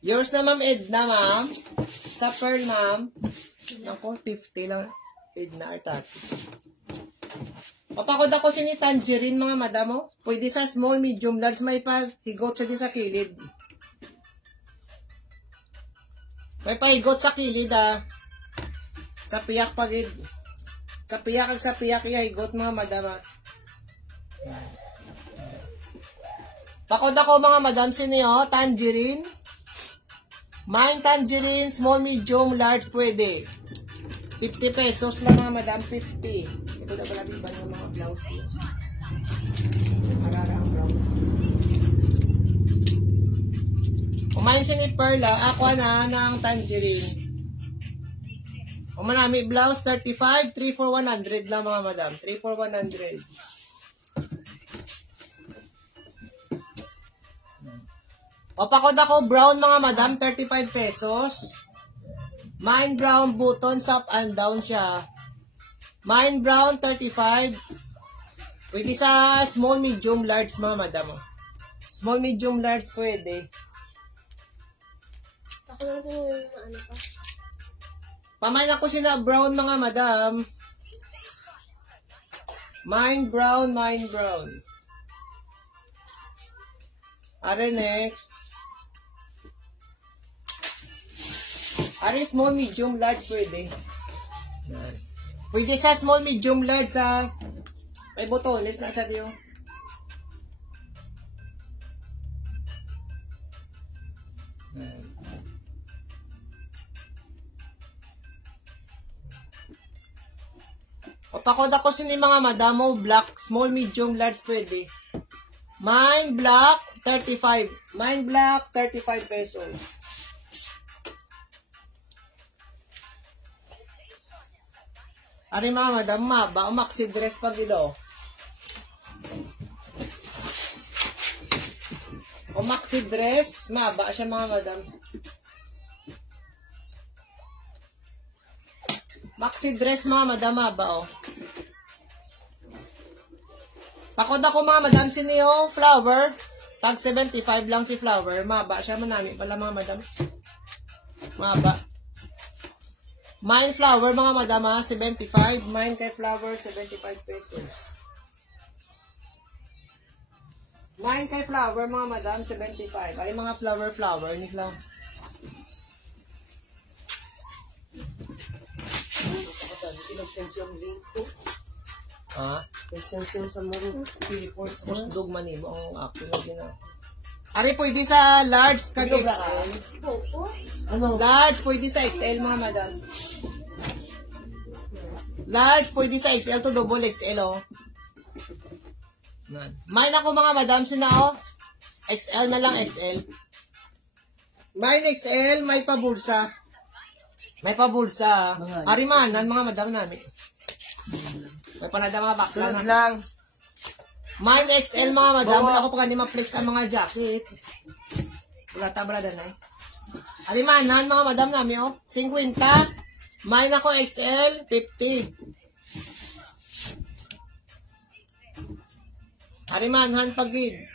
Yours na, Ma'am Edna, ma'am. Sa pearl, ma'am. Ako, 50 lang. Edna Artatis. Papakod ako sini tangerine, mga madam, oh. Pwede sa small, medium, large. May pahigot siya di sa kilid. May pahigot sa kilid, ah. Sa piyak pagid. Sa piyak ag sa piyak, ihigot, mga madam, ah. Pakod ako, mga madam, sini, oh. Tangerine. Mine tangerine, small, medium, large, pwede. 50 pesos lang, mga madam, 50. Ito na pala biba ng mga blouse ko. Marara ang brown. Kumain siya ni Perla, aqua na ng tangerine. Kung marami blouse, 35, 3 for 100 lang, mga madam. 3 for 100. O pakod ako, brown mga madam, 35 pesos. Mine brown, buttons up and down siya. Mine brown, 35. Pwede sa small, medium, large mga madam. Small, medium, large pwede. Ako lang po yung ano pa. Pamain ako sila brown mga madam. Mine brown, mine brown. Are next. Are small, medium, large pwede. Yan. Pwede sa small, medium, large sa may botones na siya diyo. Yan. O pakod ako sini mga madamo, black, small, medium, large pwede. Mine black, 35. Mine black, 35 pesos. Ari mga madam, maba, o maxi dress pag ito. O maxi dress, maba siya mga madam. Maxi dress mga madam, maba o. Pakod ako mga madam, siniyo, flower. Tag 75 lang si flower. Maba siya, manami pala mga madam. Maba. Mine flower mga madam ha, 75. Mine kay flower, 75 pesos. Mine kay flower mga madam, 75. Ay mga flower nila. Pinag-sense yung link ko. Ha? Pinag-sense sa maro. Report mo. Kusdog manimo ang akin na gina. Ari pwede sa large kag XL. Ano? Large pwede sa XL mga madam. Large pwede sa XL to double XL oh. Mine ako mga madam sina oh. XL na lang XL. Mine XL may pabulsa. May pabulsa. Arimanan mga madam namin. May panada mga box Sunod lang. lang. Mine XL mga madam. Wala ko pa kanina ma-flex ang mga jacket. Wala tabalada na eh. Alimanan mga madam namin oh. 50. Mine ako XL. 50. Alimanan pagid.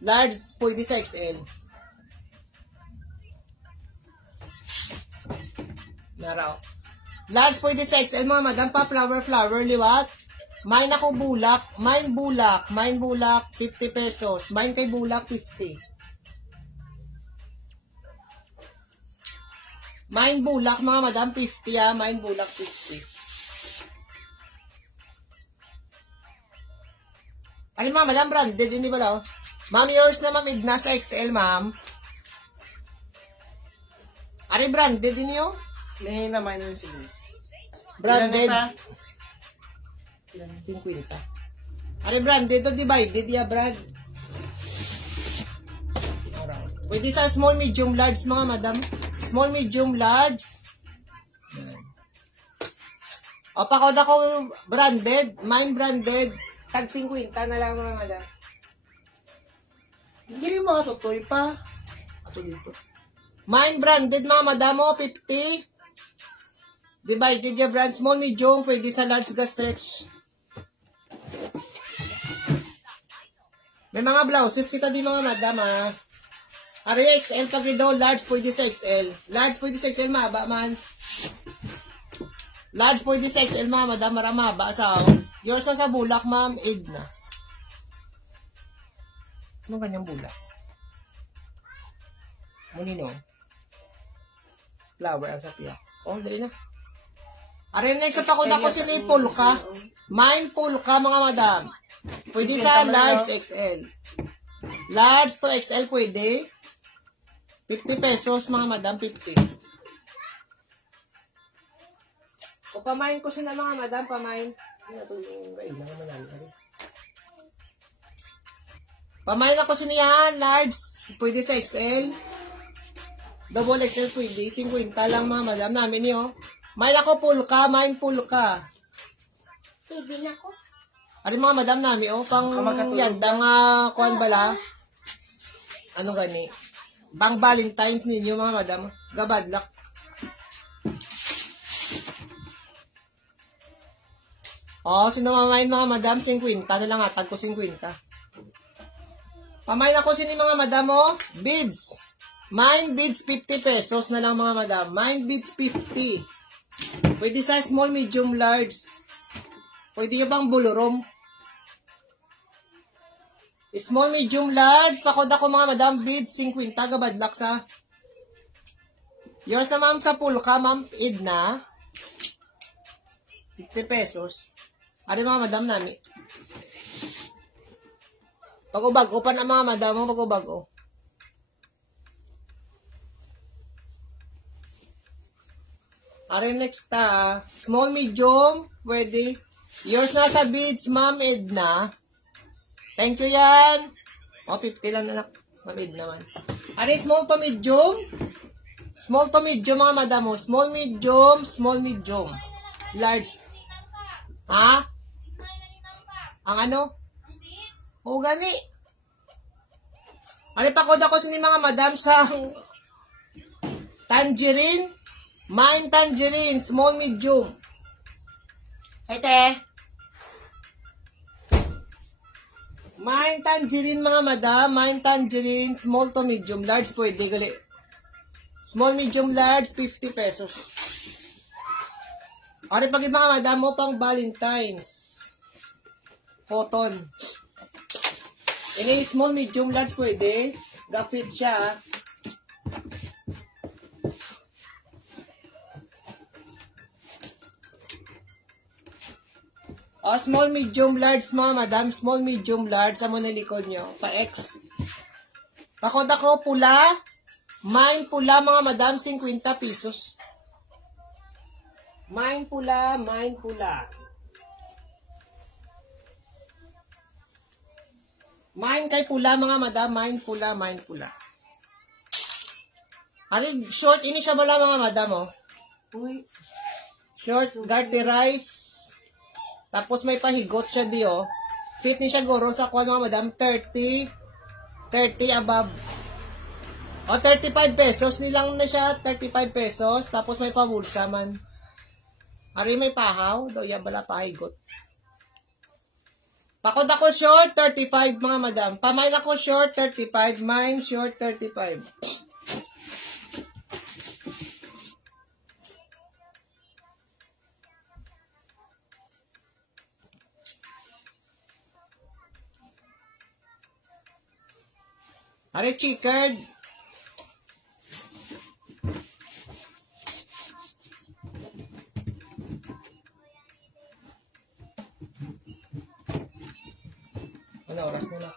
Large pwede sa XL. Naraw. Large pwede sa XL mga madam pa. Flower liwat. Mine ako bulak. Mine bulak. 50 pesos. Mine kay bulak 50. Mine bulak mga madam 50 ah. Mine bulak 50. Ay mga madam branded hindi ba daw? Ma'am yours na ma'am Idna sa XL ma'am. Ari branded din yun? May naman yun sige. Branded. Ilan 50. Ari branded to divided ya brand. Pwede sa small, medium, large mga madam. Small, medium, large. O pakod ako branded. Mine branded. Tag 50 na lang mga madam. Hindi rin mga tutoy pa. Ato dito. Mine branded mga madam o 50. Divided ya brand. Small, medium. Pwede sa large ga stretch. May mga blouses kita di mga madam ha. Ari XL pag ito, large pwede sa XL. Large pwede sa XL, mahaba man. Large pwede sa XL, mga madam, maramaba sa yours sa bulak, ma'am, Edna. Anong kanyang bulak? Munino? Flower ang sapiya. Oh, dali na. Ari next, sa pakod ako sila yung pulka. Mine pulka, mga madam. Pwede sa large XL. Large to XL pwede. 50 pesos, mga madam, 50. O pamain ko sila, mga madam, pamain. Pamain ako sila yan, large, pwede sa XL. Double XL pwede, 50 lang, mga madam, namin yun. Main ako pulka, main pulka. Pwede na ko. Ari mga madam namin, pang yan, dang kuhan bala. ano gani, bang Valentine's ninyo mga madam, gabadlak. Sino mamain mga madam, 50 na lang atag ko 50. Pamain ako sini mga madam, beads. Mine beads 50 pesos na lang mga madam. Mine beads 50. Pwede sa small, medium, large. Pwede nyo bang bulurom? Small, medium, large. Pakod ako mga madam, beads 50. Gabadlak sa. Yours na ma'am sa pulka, ma'am Edna. 50 pesos. Ano mga madam nami? Pag-ubag-o pa na mga madam mo, pag-ubag-o. Are next small, medium, pwede. Yours na sa beads, ma'am Edna. Thank you yan. 50 lang na lang. Ma'am Edna man. Are small to medium? Small to medium mga madam mo. Small, medium, small, medium. Large. Ha? Ang ano? O gani. Alipakod ako sa ni mga madam sa tangerine. Mine tangerine, small, medium. Hey, te. Mine tangerine mga madam. Mine tangerine, small to medium. Large pwede gali. Small, medium, large, 50 pesos. Ari pag mga madam mo pang Valentine's. Cotton. Ini small, medium, large pwede. Gapit siya. Small, medium, large mga madam. Small, medium, large. Sa muna likod nyo. Pa-X. Pakod ako pula. Mine pula mga madam. 50 pesos. Mine pula, mine pula. Mine kay pula mga madam. Mine pula, mine pula. Ari, short. Ini siya bala mga madam, Uy. Short, garterize. Tapos may pahigot siya di, Fit ni siya guro sa kuwan mga madam. 30 above. 35 pesos. Nilang na siya. 35 pesos. Tapos may pabulsa man. Ari may pahaw. Daw yan bala pahigot. Pakod ako short, 35 mga madam. Pamain ako short, 35. Mine short, 35. Ari chickered. Ano oras nila?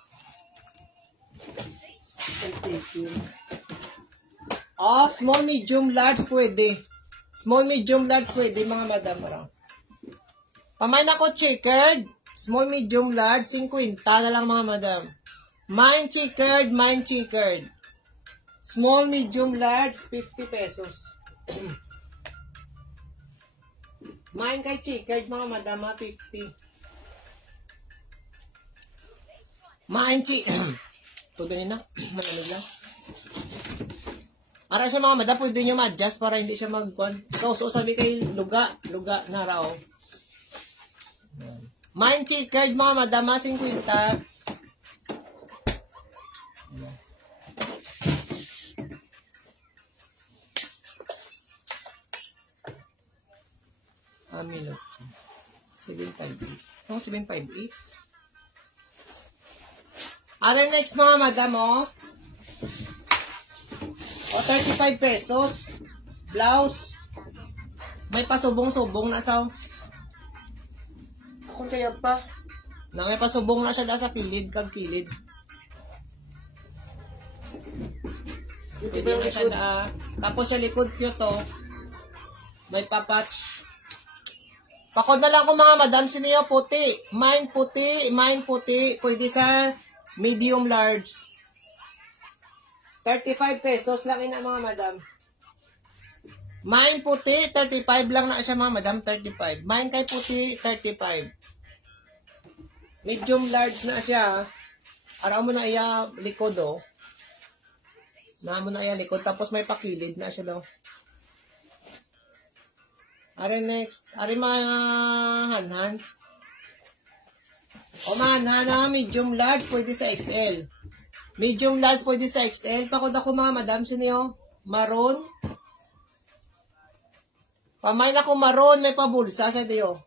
Small, medium, large pwede. Small, medium, large pwede mga madam. Pamain ako checkered. Small, medium, large 50 na lang mga madam. Mine checkered, mine checkered. Small, medium, large 50 pesos. Mine kay checkered mga madam 50. Mine checkered. Tuloy na. Malamig lang. Para siya mga madam, pwede nyo ma-adjust para hindi siya mag-con. So sabi kay luga na raw. Mine checkered mga madam 50. Minute. 758. Oh, 758. Are next mga madam, 35 pesos. Blouse. May pasubong-subong na sa. Kung kaya pa. Na may pasubong na siya da sa kilid, kag kilid. Pwede na siya da. Tapos sa likod pyo to, may papatch. Pakod na lang ko mga madam, siniyo puti. Mine puti. Pwede sa medium large. 35 pesos lang ina mga madam. Mine puti, 35 lang na siya mga madam, 35. Mine kay puti, 35. Medium large na siya. Araw mo na iya likod, Namo na yan likod. Tapos may pakilid na siya daw. Are next. Are mga hanhan. O mahanhan na medium large pwede sa XL. Medium large pwede sa XL. Pakod ako mga madam. Sino yun? Maroon. Pamain ako maroon. May pabulsa sa diyo.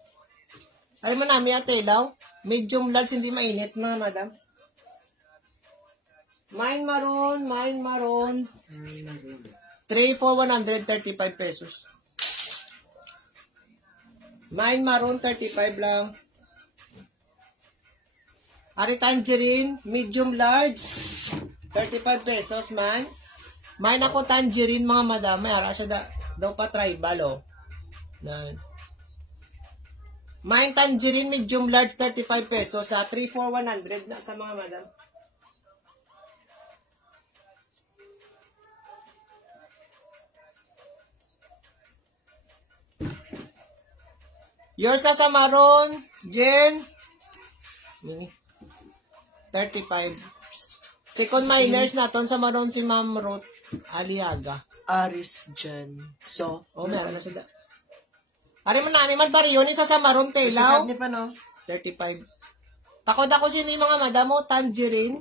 Are mo namin ate daw. Medium large hindi mainit mga madam. Mine maroon. 3 for 135 pesos. Mine maroon 35 lang. Ari tangerine, medium large, 35 pesos man. Mine ako tangerine mga madam. May ara siya daw pa tribal oh. Nan. Mine tangerine, medium large, 35 pesos. Sa 3 for 100 na sa mga madam. Yours na sa maroon, Jen. 35. Second minors naton sa maroon si Ma'am Ruth Aliaga. Aris Jan. So, Oh, meron na siya. Ari mo namin man bariyo ni sa maroon telaw. Hindi pa no? 35. Pakod ako sino yung mga madamo, tangerine.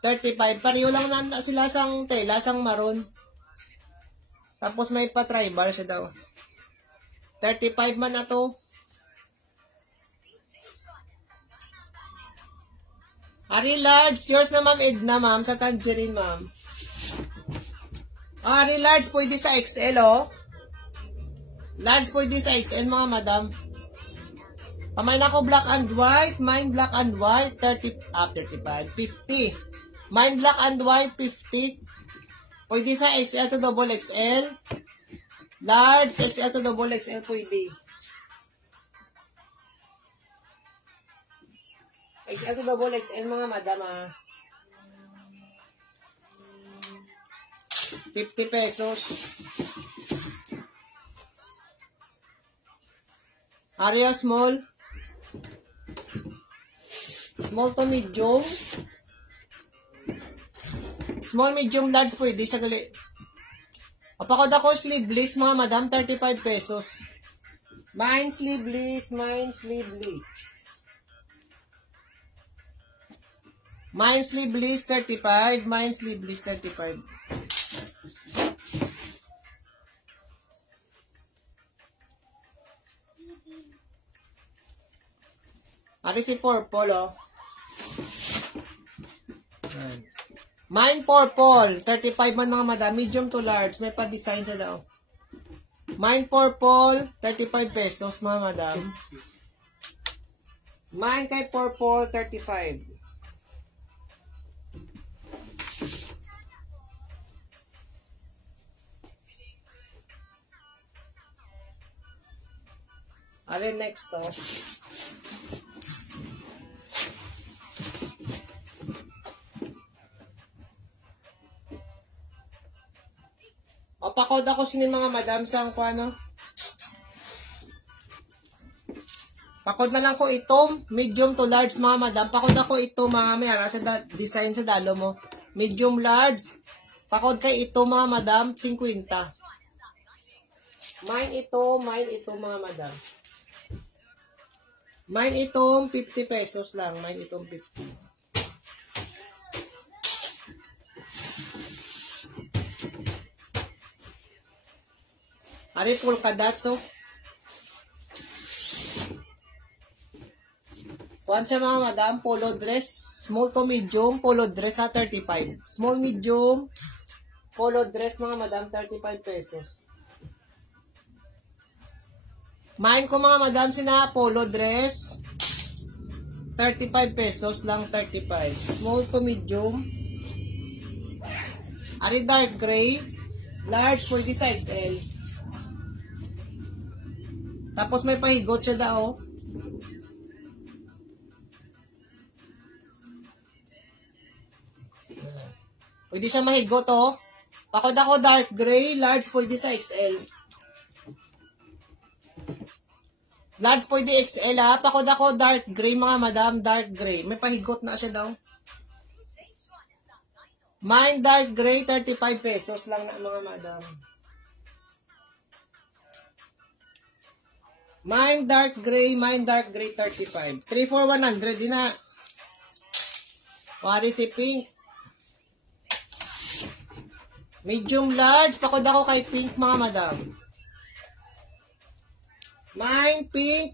35. Pariyo lang na sila sang tela, sang maroon. Tapos may pa tri-bar siya daw. 35 man na to. Ari large, yours na ma'am Edna ma'am, sa tangerine ma'am. Ari large, pwede sa XL oh. Large pwede sa XL mga madam. Pamain ako black and white, mine black and white, 35, 50. Mine black and white, 50. Pwede sa XL to double XL. Large, XL to double XL pwede. XL to double XL mga madam ah. 50 pesos. Area small. Small to medium. Small, medium, large pwede sa gali. Apakod ako sleeveless mga madam, 35 pesos. Mine sleeveless, mine sleeveless. Mine sleeveless 35, mine sleeveless 35. Ari si purple oh. Mine purple, 35 man mga madam, medium to large, may pa-design sa daw. Mine purple, 35 pesos mga madam. Mine kay purple, 35. Alin next to? O, pakod ako sinin mga madam sa ang ano. Pakod na lang ko itom, medium to large mga madam. Pakod ako ito mga may ara sa design sa dalo mo. Medium large. Pakod kay ito mga madam, 50. Mine ito mga madam. Mine itong 50 pesos lang. Mine itong 50. Ari polka dots oh. Kuhan siya mga madam, polo dress, small to medium, polo dress sa 35. Small, medium, polo dress mga madam, 35 pesos. Mine ko mga madam sina polo dress, 35 pesos lang, 35. Small to medium. Ari dark gray, large 40 sa XL. Tapos may pahigot siya daw. Pwede siya mahigot oh. Pakod ako dark gray, large pwede sa XL. Large pwede XL ha. Pakod ako dark gray mga madam, dark gray. May pahigot na siya daw. Mine dark gray, 35 pesos lang na mga madam. Mine dark gray, 35. 3 for 100 din na. Wari si pink. Medium large, pakod ako kay pink mga madam. Mine pink,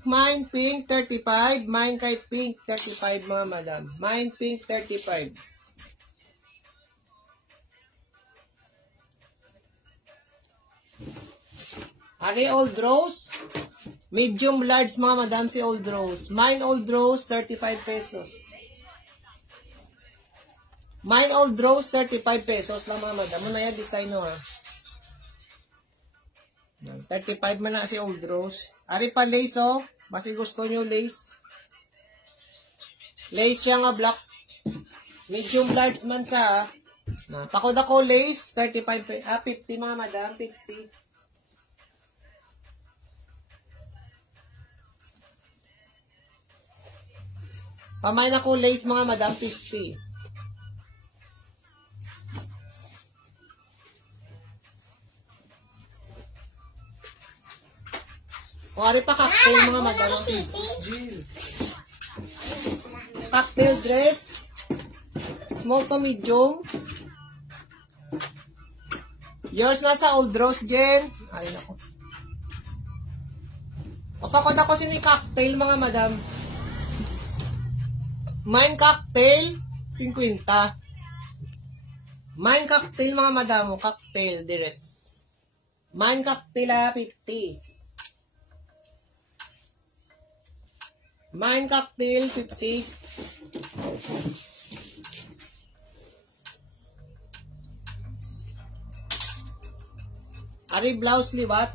35. Mine kay pink, 35 mga madam. Mine pink, 35. Ari old rose. Medium large mga madam si old rose. Mine old rose, 35 pesos. Mine old rose, 35 pesos lang mga madam. Muna yan, design no ha. 35 man na si old rose. Ari pa lace oh. Basi gusto nyo lace. Lace siya nga black. Medium large man sa pakod ako lace, 35, 50 mga madam, 50. Pamain ako lace mga madam, 50. Wari pa cocktail mga madam. Cocktail dress. Small to medium. Yours na sa old rose, Jen. Ayun ako. Papakot ako sini cocktail mga madam. Mine cocktail, 50. Mine cocktail mga madam, cocktail dress. Mine cocktail 50. Mine cocktail, 50. Ari blouse liwat.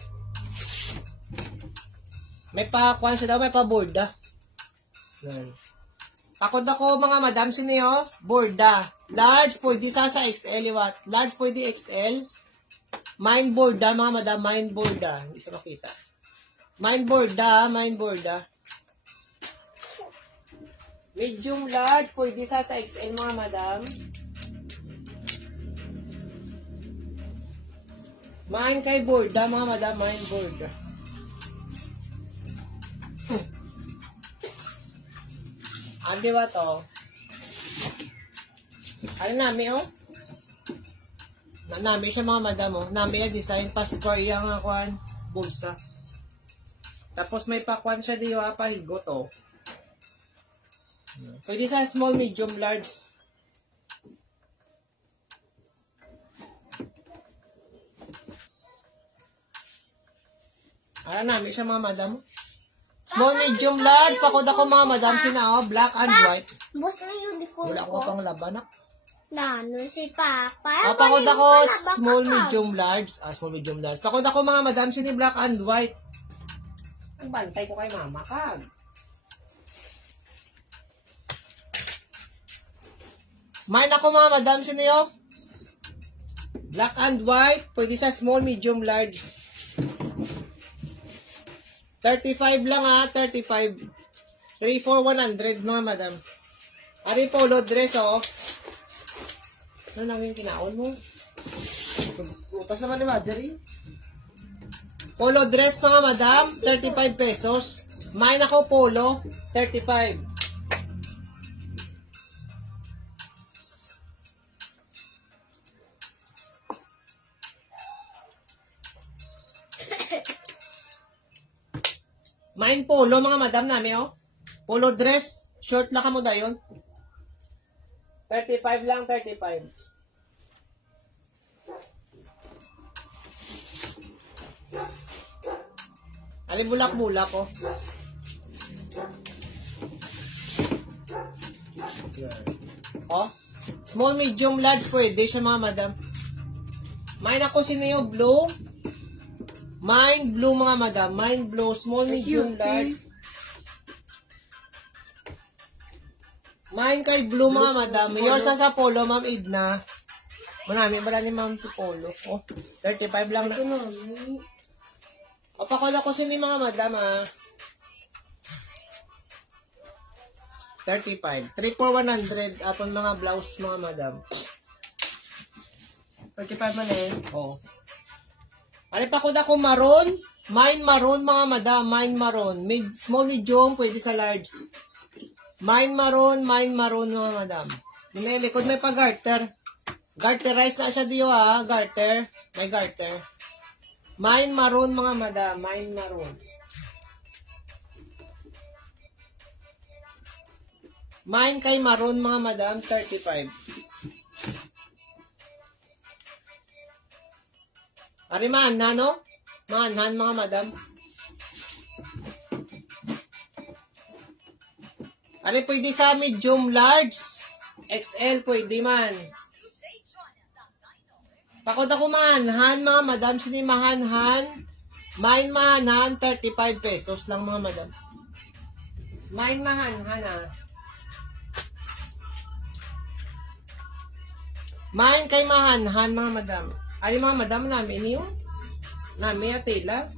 May pa kwan siya daw, may pa borda. Pakod ako mga madam siniyo, borda. Large pwede sa XL liwat. Large pwede XL. Mine borda mga madam, mine borda. Hindi siya makita. Mine borda, mine borda. Medium large pwede sa XL mga madam. Mine kay borda mga madam, mine borda. Adi ba to? Ano nami oh? Nami siya mga madam oh. Nami yung design pa square yung kwan bulsa. Tapos may pakwan siya di pa higot oh. Pwede sa small, medium, large. Ano namin siya mga madam? Small, medium, large. Pakod ako mga madam sina oh, black and white. Boss na uniform Wala ko pang laban ah. Nano si Papa. Pakod ako small, medium, large. Small, medium, large. Pakod ako mga madam sini black and white. Ang bantay ko kay mama kag. Mine ako mga madam siniyo. Black and white. Pwede sa small, medium, large. 35 lang ha. 35. 3 for 100 mga madam. Ari polo dress oh. Ano nang yung kinaon mo? Utas naman ni Maderi. Polo dress mga madam. 35 pesos. Mine ako polo. 35. Mine polo mga madam namin oh. Polo dress, short lang kamo dayon. 35 lang, 35. Ali bulak-bulak oh. Oh, small, medium, large pwede siya mga madam. Mine ako sino blue. Mine blue mga madam. Mine blue. Small, medium, large. Mine kay blue mga madam. Yours na sa polo, ma'am Edna. Marami ni ma'am si polo. Oh, 35 lang na. O, pakula ko sini mga madam ah. 35. 3 for 100 aton mga blouse mga madam. 35 man eh. Oo. Ano pa ko na kung maroon? Mine maroon mga madam, mine maroon. Small, medium, pwede sa large. Mine maroon mga madam. May likod may pa-garter. Garterize na siya diyo garter. May garter. Mine maroon mga madam, mine maroon. Mine kay maroon mga madam, 35. Ariman na, no? Manhan mga madam. Ari pwede sa medium large. XL pwede man. Pakot ako manhan mga madam. Sini mahanhan. Mine mahanhan 35 pesos lang mga madam. Mine mahanhan Mine kay mahanhan mga madam. Ari mga madam namin niyo. Nami atila.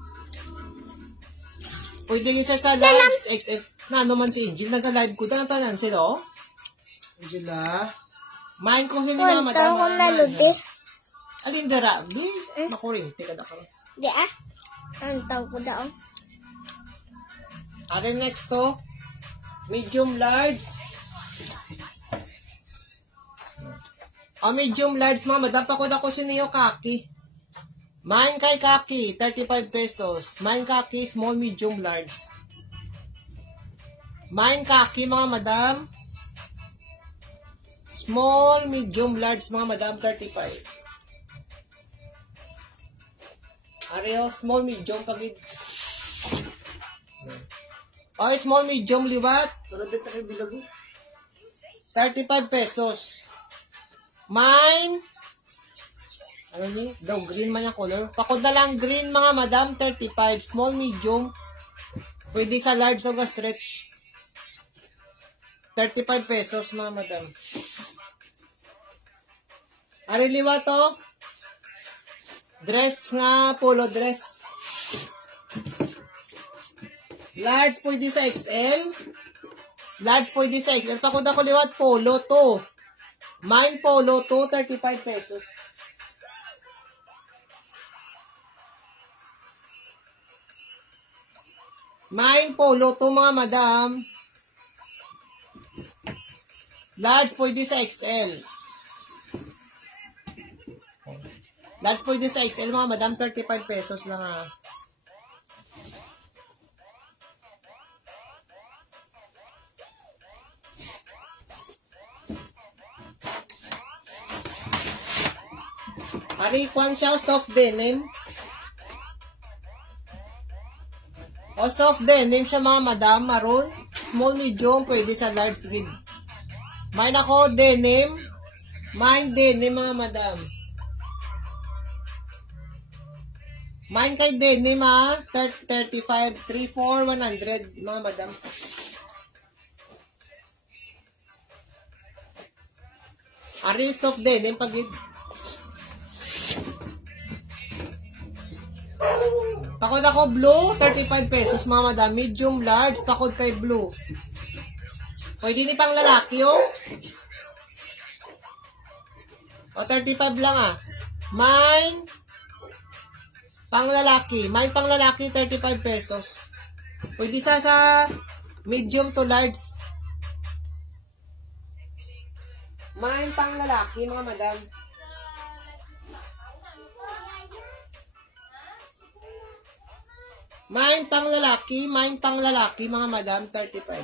Pwede rin sa large XL. Na ano man si Angel. Nagka-live ko. Tanan sila Angela. Main ko sila mga madam. Alin dara? Makuring. Tika na ka. Di ang tawag ko daw. Ari next to. Medium large. Medium large mga madam. Pakod ako siniyo kaki. Mine kay kaki, 35 pesos. Mine kaki, small, medium, large. Mine kaki, mga madam. Small, medium, large, mga madam, 35. Areo, small, medium, pagid. Small, medium, liwat. 35 pesos. Mine, ano ni? Daw, green man yung color. Pakod na lang green mga madam, 35. Small, medium. Pwede sa large o stretch. 35 pesos mga madam. Ariliwa to. Dress nga, polo dress. Large pwede sa XL. Large pwede sa XL. Pakod ako liwat, polo to. Mine polo to, 35 pesos. Mine polo to mga madam. Large pwede sa XL. Large pwede sa XL mga madam. 35 pesos lang Ari, kwan siya soft denim. Soft denim siya mga madam, maroon. Small, medium, pwede sa large grid. Mine ako, denim. Mine denim mga madam. Mine kay denim 35, 34, 100 mga madam. Ari, soft denim pagid. Pakod ako blue, 35 pesos mga madam. Medium, large, pakod kay blue. Pwede ni pang lalaki 35 lang Mine, pang lalaki. Mine pang lalaki, 35 pesos. Pwede sa medium to large. Mine pang lalaki mga madam. Mine pang lalaki, mga madam, 35.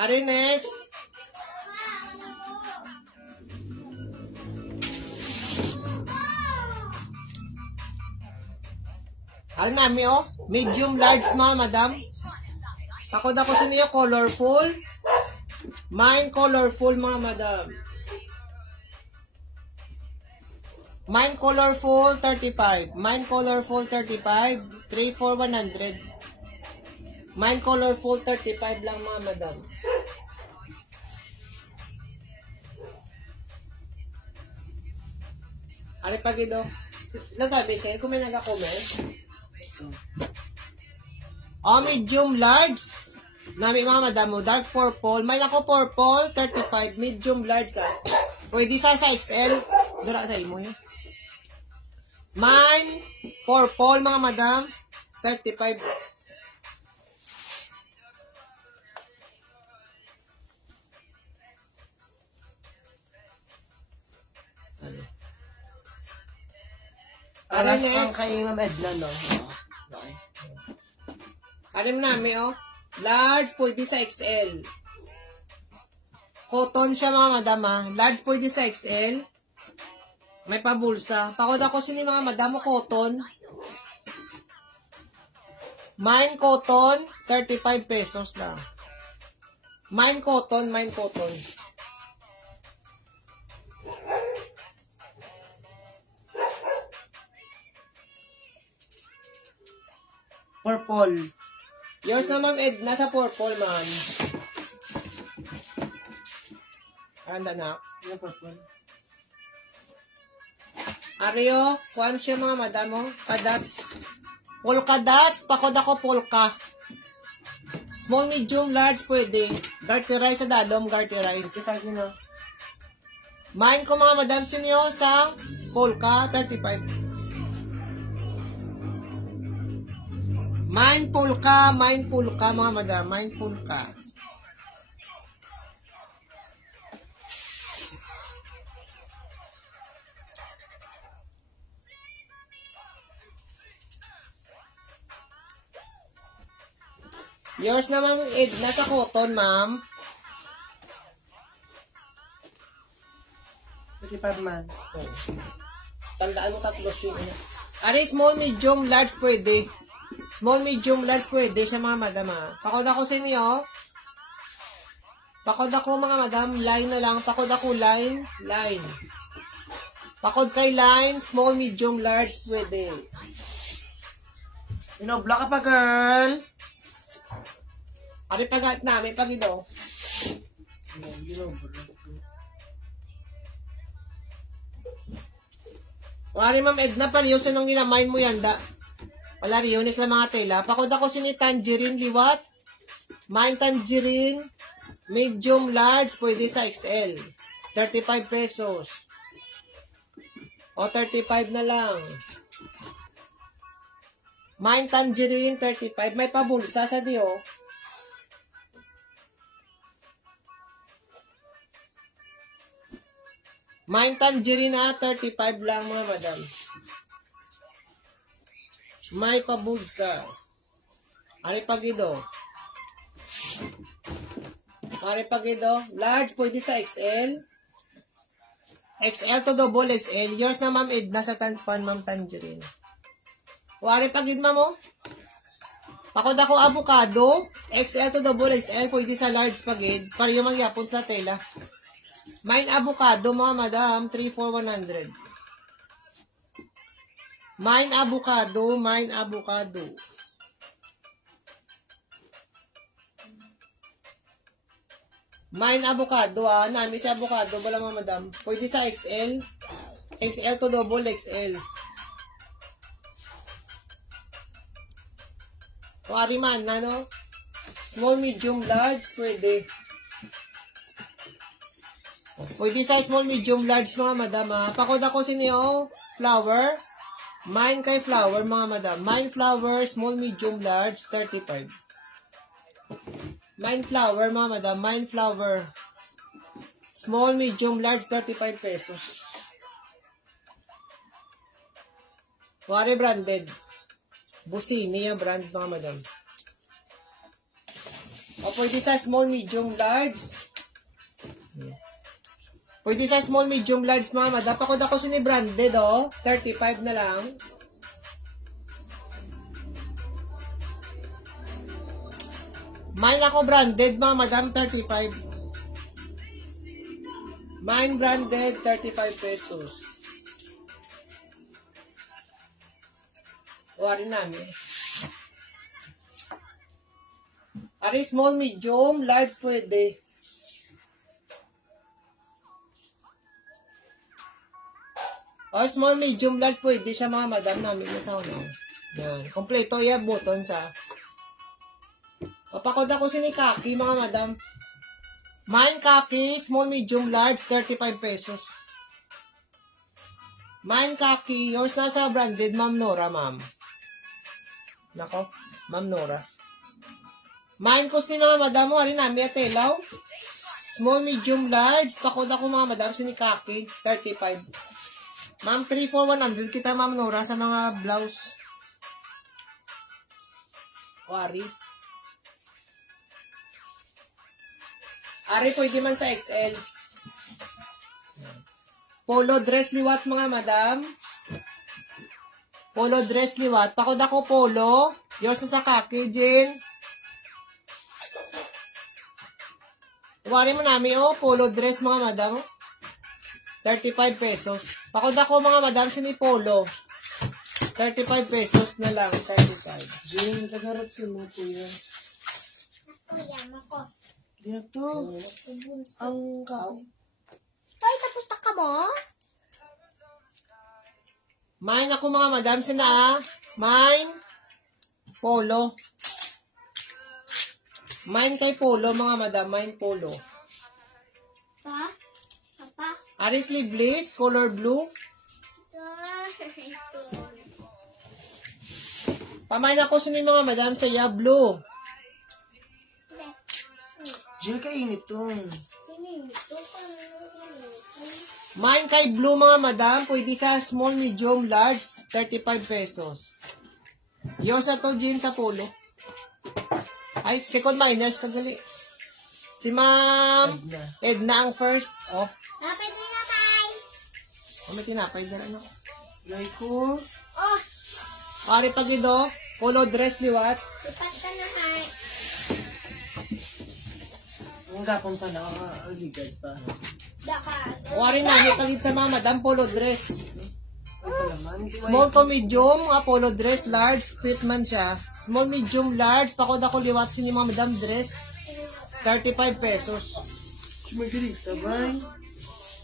Ari next. Ari nami medium large mga madam. Pakod ako sa niyo colorful. Mine colorful mga madam. Mine colorful 35. Mine colorful 35. 3 for 100. Mine colorful 35 lang mga madam. Ari pagido. Nagabi sa'yo kung may nag-comment. Medium large. Nami mga madam mo, dark purple. May nako purple, 35, medium large ah. Pwede sa XL. Dara sa imo yun. Mine, purple mga madam, 35. Aras Ano ang next? kay Ma'am Edna, no? Okay. Alam namin, oh. Large, pwede sa XL. Cotton siya, mga madam, ah. Large, pwede sa XL. May pabulsa. Pakod ako sini mga madam, oh, cotton. Mine cotton, 35 pesos lang. Mine cotton, mine cotton. Purple. Yours na, Ma'am Ed. Nasa purple, man. Handa na. Yung purple. Ario, kuhan siya mga madam, oh. Kadats. Polka dots. Pakod ako polka. Small, medium, large, pwede. Garty rice sa dalom, garty rice. 55 yun, no? Mine ko mga madam sinyo sa polka, 35. Mine polka, mga madam, mine polka. Yours na, Ma'am Ed, nasa cotton, ma'am. 55 man. Tandaan mo tatlo siya. Ari, small, medium, large pwede. Small, medium, large pwede siya mga madam ha. Pakod ako sa inyo. Pakod ako mga madam. Line na lang. Pakod ako line. Line. Pakod kay line. Small, medium, large pwede. Inobla ka pa, girl. Ari pagat namin pag ito. Ari, Ma'am Edna, paliusin ang ginamain mo yan da. Wala rin sa mga tela. Pakod ako sini tangerine liwat. Mine tangerine. Medium large. Pwede sa XL. 35 pesos. O 35 na lang. Mine tangerine 35. May pabulsa sa diyo. Mine tangerine na 35 lang mga madam. May pabulsa. Ari pagido. Ari pagido. Large pwede sa XL. XL to double XL. Yours na, Ma'am Edna, sa tanpan, Ma'am Tangerine. O ari pagid mo. Pakod ako avocado. XL to double XL. Pwede sa large pagid. Para yung mangyapon sa tela. Mine avocado, mga madam. 3 for 100. Mine avocado, mine avocado. Mine avocado, ah. Nami sa avocado, wala mga madam. Pwede sa XL. XL to double XL. O ariman, ano? Small, medium, large, pwede. Pwede sa small, medium, large, mga madam, ah. Pakod ako sinyo, flower. Mine kay flower, mga madam. Mine flower, small, medium, large, 35. Mine flower, mga madam. Mine flower. Small, medium, large, 35 pesos. Wari branded. Busini yung brand, mga madam. O pwede sa small, medium, large. Pwede sa small, medium, large, mga madam. Pakod ako sini branded, oh. 35 na lang. Mine ako branded, mga madam, 35. Mine branded, 35 pesos. O, ari namin. Ari, small, medium, large, pwede. O, small, medium, large, pwede siya, mga madam namin. Nasa unaw. Yan. Kompleto, yan, button sa. O, Papakod ako si ni Kaki, mga madam. Mine Kaki, small, medium, large, 35 pesos. Mine Kaki, yours na sa branded, Ma'am Nora, ma'am. Nako, Ma'am Nora. Mine cost ni mga madam mo, rin namin at telaw. Small, medium, large. Pakod ako mga madam, si ni Kaki, 35. Ma'am, 3 for 100 kita, Ma'am Nora, sa mga blouse. O, Ari. Ari, pwede man sa XL. Polo dress liwat, mga madam. Polo dress liwat. Pakod ako polo. Yours na sa Kaki, Jane. Uwari mo namin, oh, polo dress, mga madam. 35 pesos. Pakod ako, mga madam, sini polo. 35 pesos na lang. 35. Jane, tagarap si mo po yan. Kuya, ako. Di na to. Ang Kaki. Ay, tapos na ka mo? Mine ako, mga madam, sina, mine, polo. Mine kay polo, mga madam, mine polo. Pa? Papa? Ari sleeveless, color blue. Pamain ako sini mga madam sa blue. Jane, kainit to. Mine kay blue, mga madam, pwede sa small, medium, large, 35 pesos. Yours sa to, Jean, sa polo. Ay, second minors, kagali. Si Ma'am Edna ang first. Oh, Dapat din na tayo. may tinapay na ano. Yay ko. Oh, Pari pagido, polo dress liwat. ipat ka na tayo. Ang gapon pa na, ligad pa. Daka. Wari na, may pagid sa mga madam, polo dress. Ay pa naman. Small to medium, mga polo dress, large, fit man siya. Small, medium, large, pakod ako liwat sa mga madam dress. 35 pesos. Magaling tabay.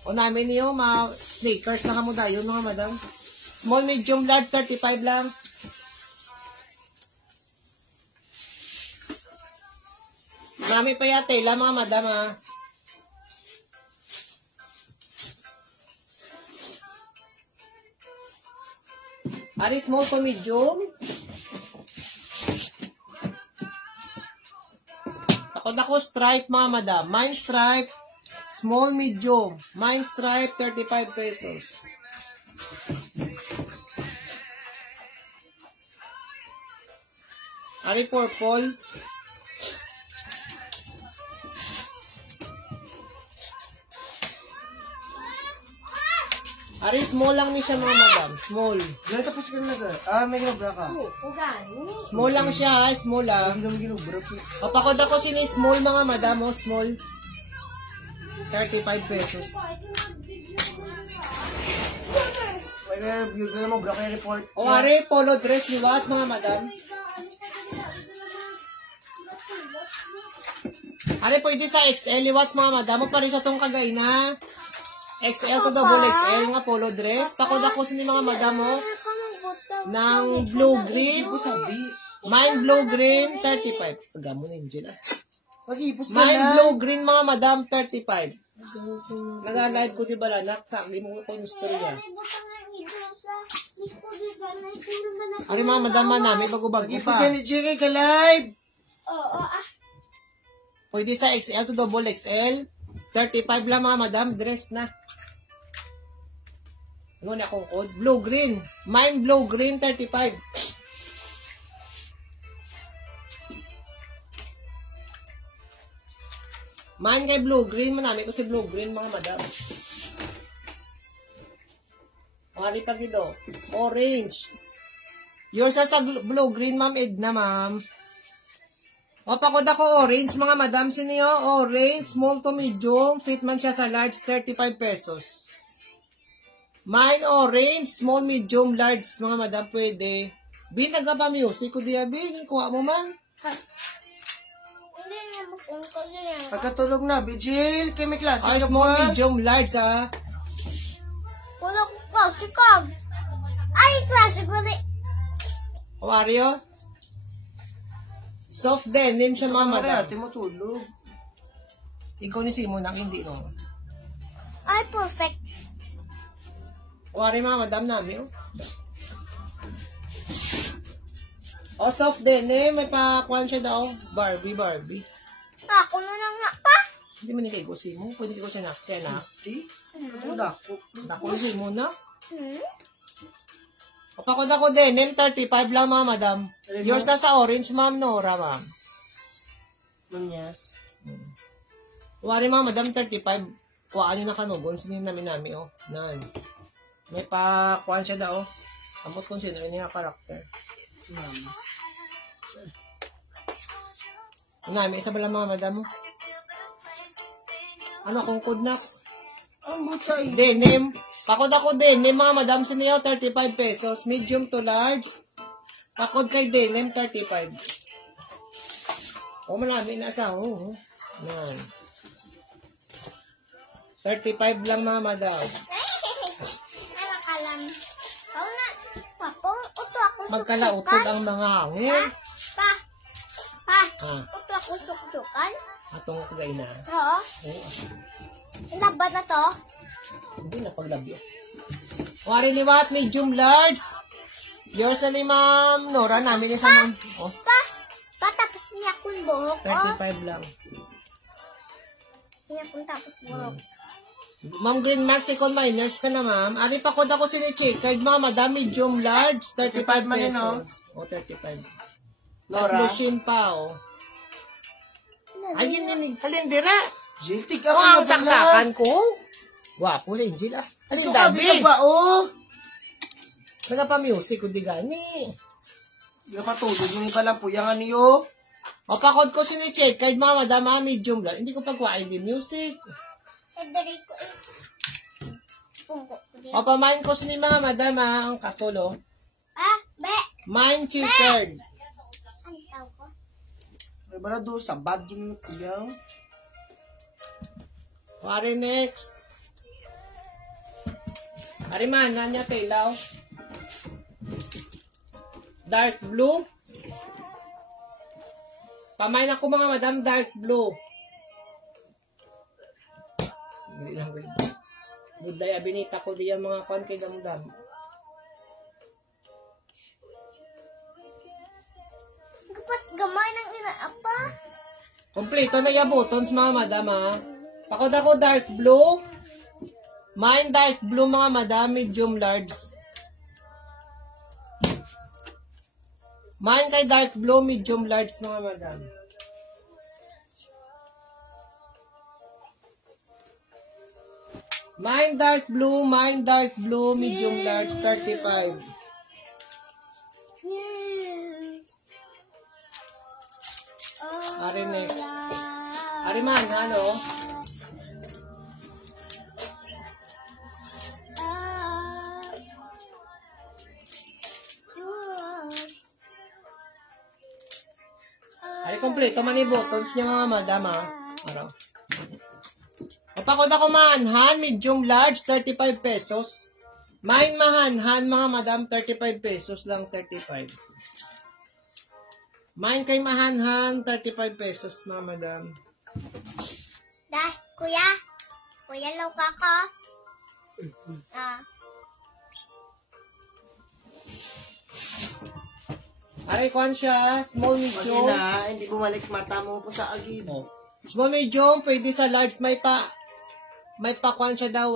O namin niyo, mga sneakers na kamo dayon, mga madam. Small, medium, large, 35 lang. Nami pa yata ila, mga madam, ha. Ari, small to medium. Ako stripe, mga madam. Mine stripe, small, medium. Mine stripe, 35 pesos. Ari, purple. Ari, small lang ni siya, mga madam. Small. Jane, tapos ka na ka. May ginobra ka. Ugan. Small lang siya, ha? Small, ha? Hindi naman ginobra po. O, pakod ako sini small, mga madam, o, small. 35 pesos. May review ka mo, bra kayo report. O, ari, polo dress, liwat, mga madam. Ari, pwede sa XL, liwat, mga madam. O, pari sa tong kagay na. XL to double XL, nga polo dress. Pakod ako sini mga madam, o. Ng blue-green. Hindi ko sabi. Mine blue-green, 35. Pagamo na, Angela. Mag-ipos ka Mine na. blue-green, mga madam, 35. Nag-live ko, di ba, lanak? Sakli mo ko yung story niya. Ari, mga madam, namin, bago-bago Mag-ipos pa. ka ni Jerry, ka live. Oo, Pwede sa XL to double XL. 35 lang, mga madam, dress na. Ngunit akong code. Blue-green. Mine blue-green, 35. Mine kay blue-green. Manami ko si blue-green, mga madam. Mari pagido. Orange. Yours na sa blue-green, ma'am Edna, ma'am. O, pakod ako orange, mga madam. Siniyo, orange, small to medium. Fit man siya sa large, 35 pesos. Mine orange, small, medium, large, mga madam, pwede. Bin, nagaba music ko diya, Bin. Kuha mo man. Hindi na magkungkol na. Pagkatulog na, Bijil, kay may klase Ay, ka small, bukas. medium, large, ha. Wala ko klase ka. Ay, klase ko rin. O, Ario. Soft denim siya mga Mare, madam. ate mo tulog. Ikaw ni Simo nang hindi no. Ay, perfect. Kuwari mga madam namin oh. O soft denim, may pakuan siya daw. Barbie. Ako na lang nga pa. Hindi mo ni kay Simo. Pwede kay sa nak. Kaya na. Ate, ito dako. Naku ni Simo na. Hmm? O pakod ako denim, 35 lang mga madam. Yours na sa orange, ma'am Nora, ma'am. Nunyas. Kuwari mga madam, 35. Kuhaan nyo na kanugon. Sinin namin oh. Nan. May pakuan siya daw. Amot kung sino yun yung karakter. May isa pala mga madam mo. Ano kung kudnak? Ang butsay. Denim. Pakod ako denim mga madam. Siniyo 35 pesos. Medium to large. Pakod kay denim 35. O marami na sa Nan. 35 lang mga madam. Ano ka lang? Ikaw na. Papo, uto ako Magkalautod ang mga hangin. Pa. Ah, Uto ako suksukan. atong kagay na. Oo. Oo. Laban na to. Hindi na paglabyo. Wari liwat, medium large. Yours na ni ma'am Nora, namin isa ma'am. Oh, Tapos niya akong buhok. 35 lang. Niya akong tapos buhok. Ma'am Green Mexican Miners ka na ma'am. Ari pa kod ako sini-checkered ma'am, madam medium large, 35 man yun, pesos. oh. O, 35. Nora. Tatlo shin pa, oh. Ay, yun yun. Alin, dira. Jill, tika Oh, ang saksakan ko. Wapo rin, Jill, ah. Alin, Ito ka, David. bisa ba, oh? Nagpa-music, kundi gani. Yung matulog, yung ka lang po, yung ano yun. O, pakod ko sini-checkered ma'am, madam, medium large. Hindi ko pagkuhain din music. Federico Pungko ko din. O, pamain ko sini mga madam, ang katulo. Be. Mine checkered. Ang tawag ko? May bara doon, sa bag yun yung Pare next. Ari man, nanya telaw. Dark blue. Pamain ako mga madam, dark blue. Hindi lang ko. Good day, binita ko diyan mga kon kay damdam. Kapat gamay ng inaapa. Kompleto na yung buttons mga madam ha. Pakod ako dark blue. Mine dark blue mga madam, medium large. Mine kay dark blue, medium large mga madam. Mine dark blue, medium large, 35. Ari next. Ari man, ano? Ari kompleto man yung buttons niya mga madam ha. Araw. Kapakod ako mahanhan, medium large, 35 pesos. Mine mahanhan mga madam, 35 pesos lang, 35. Mine kay mahanhan, 35 pesos mga madam. Kuya. Kuya, law ka ka. Aray, kuhan siya, small Pag medium. na, hindi bumalik mata mo po sa agid. Oh. Small medium, pwede sa large, may pa kuhan siya daw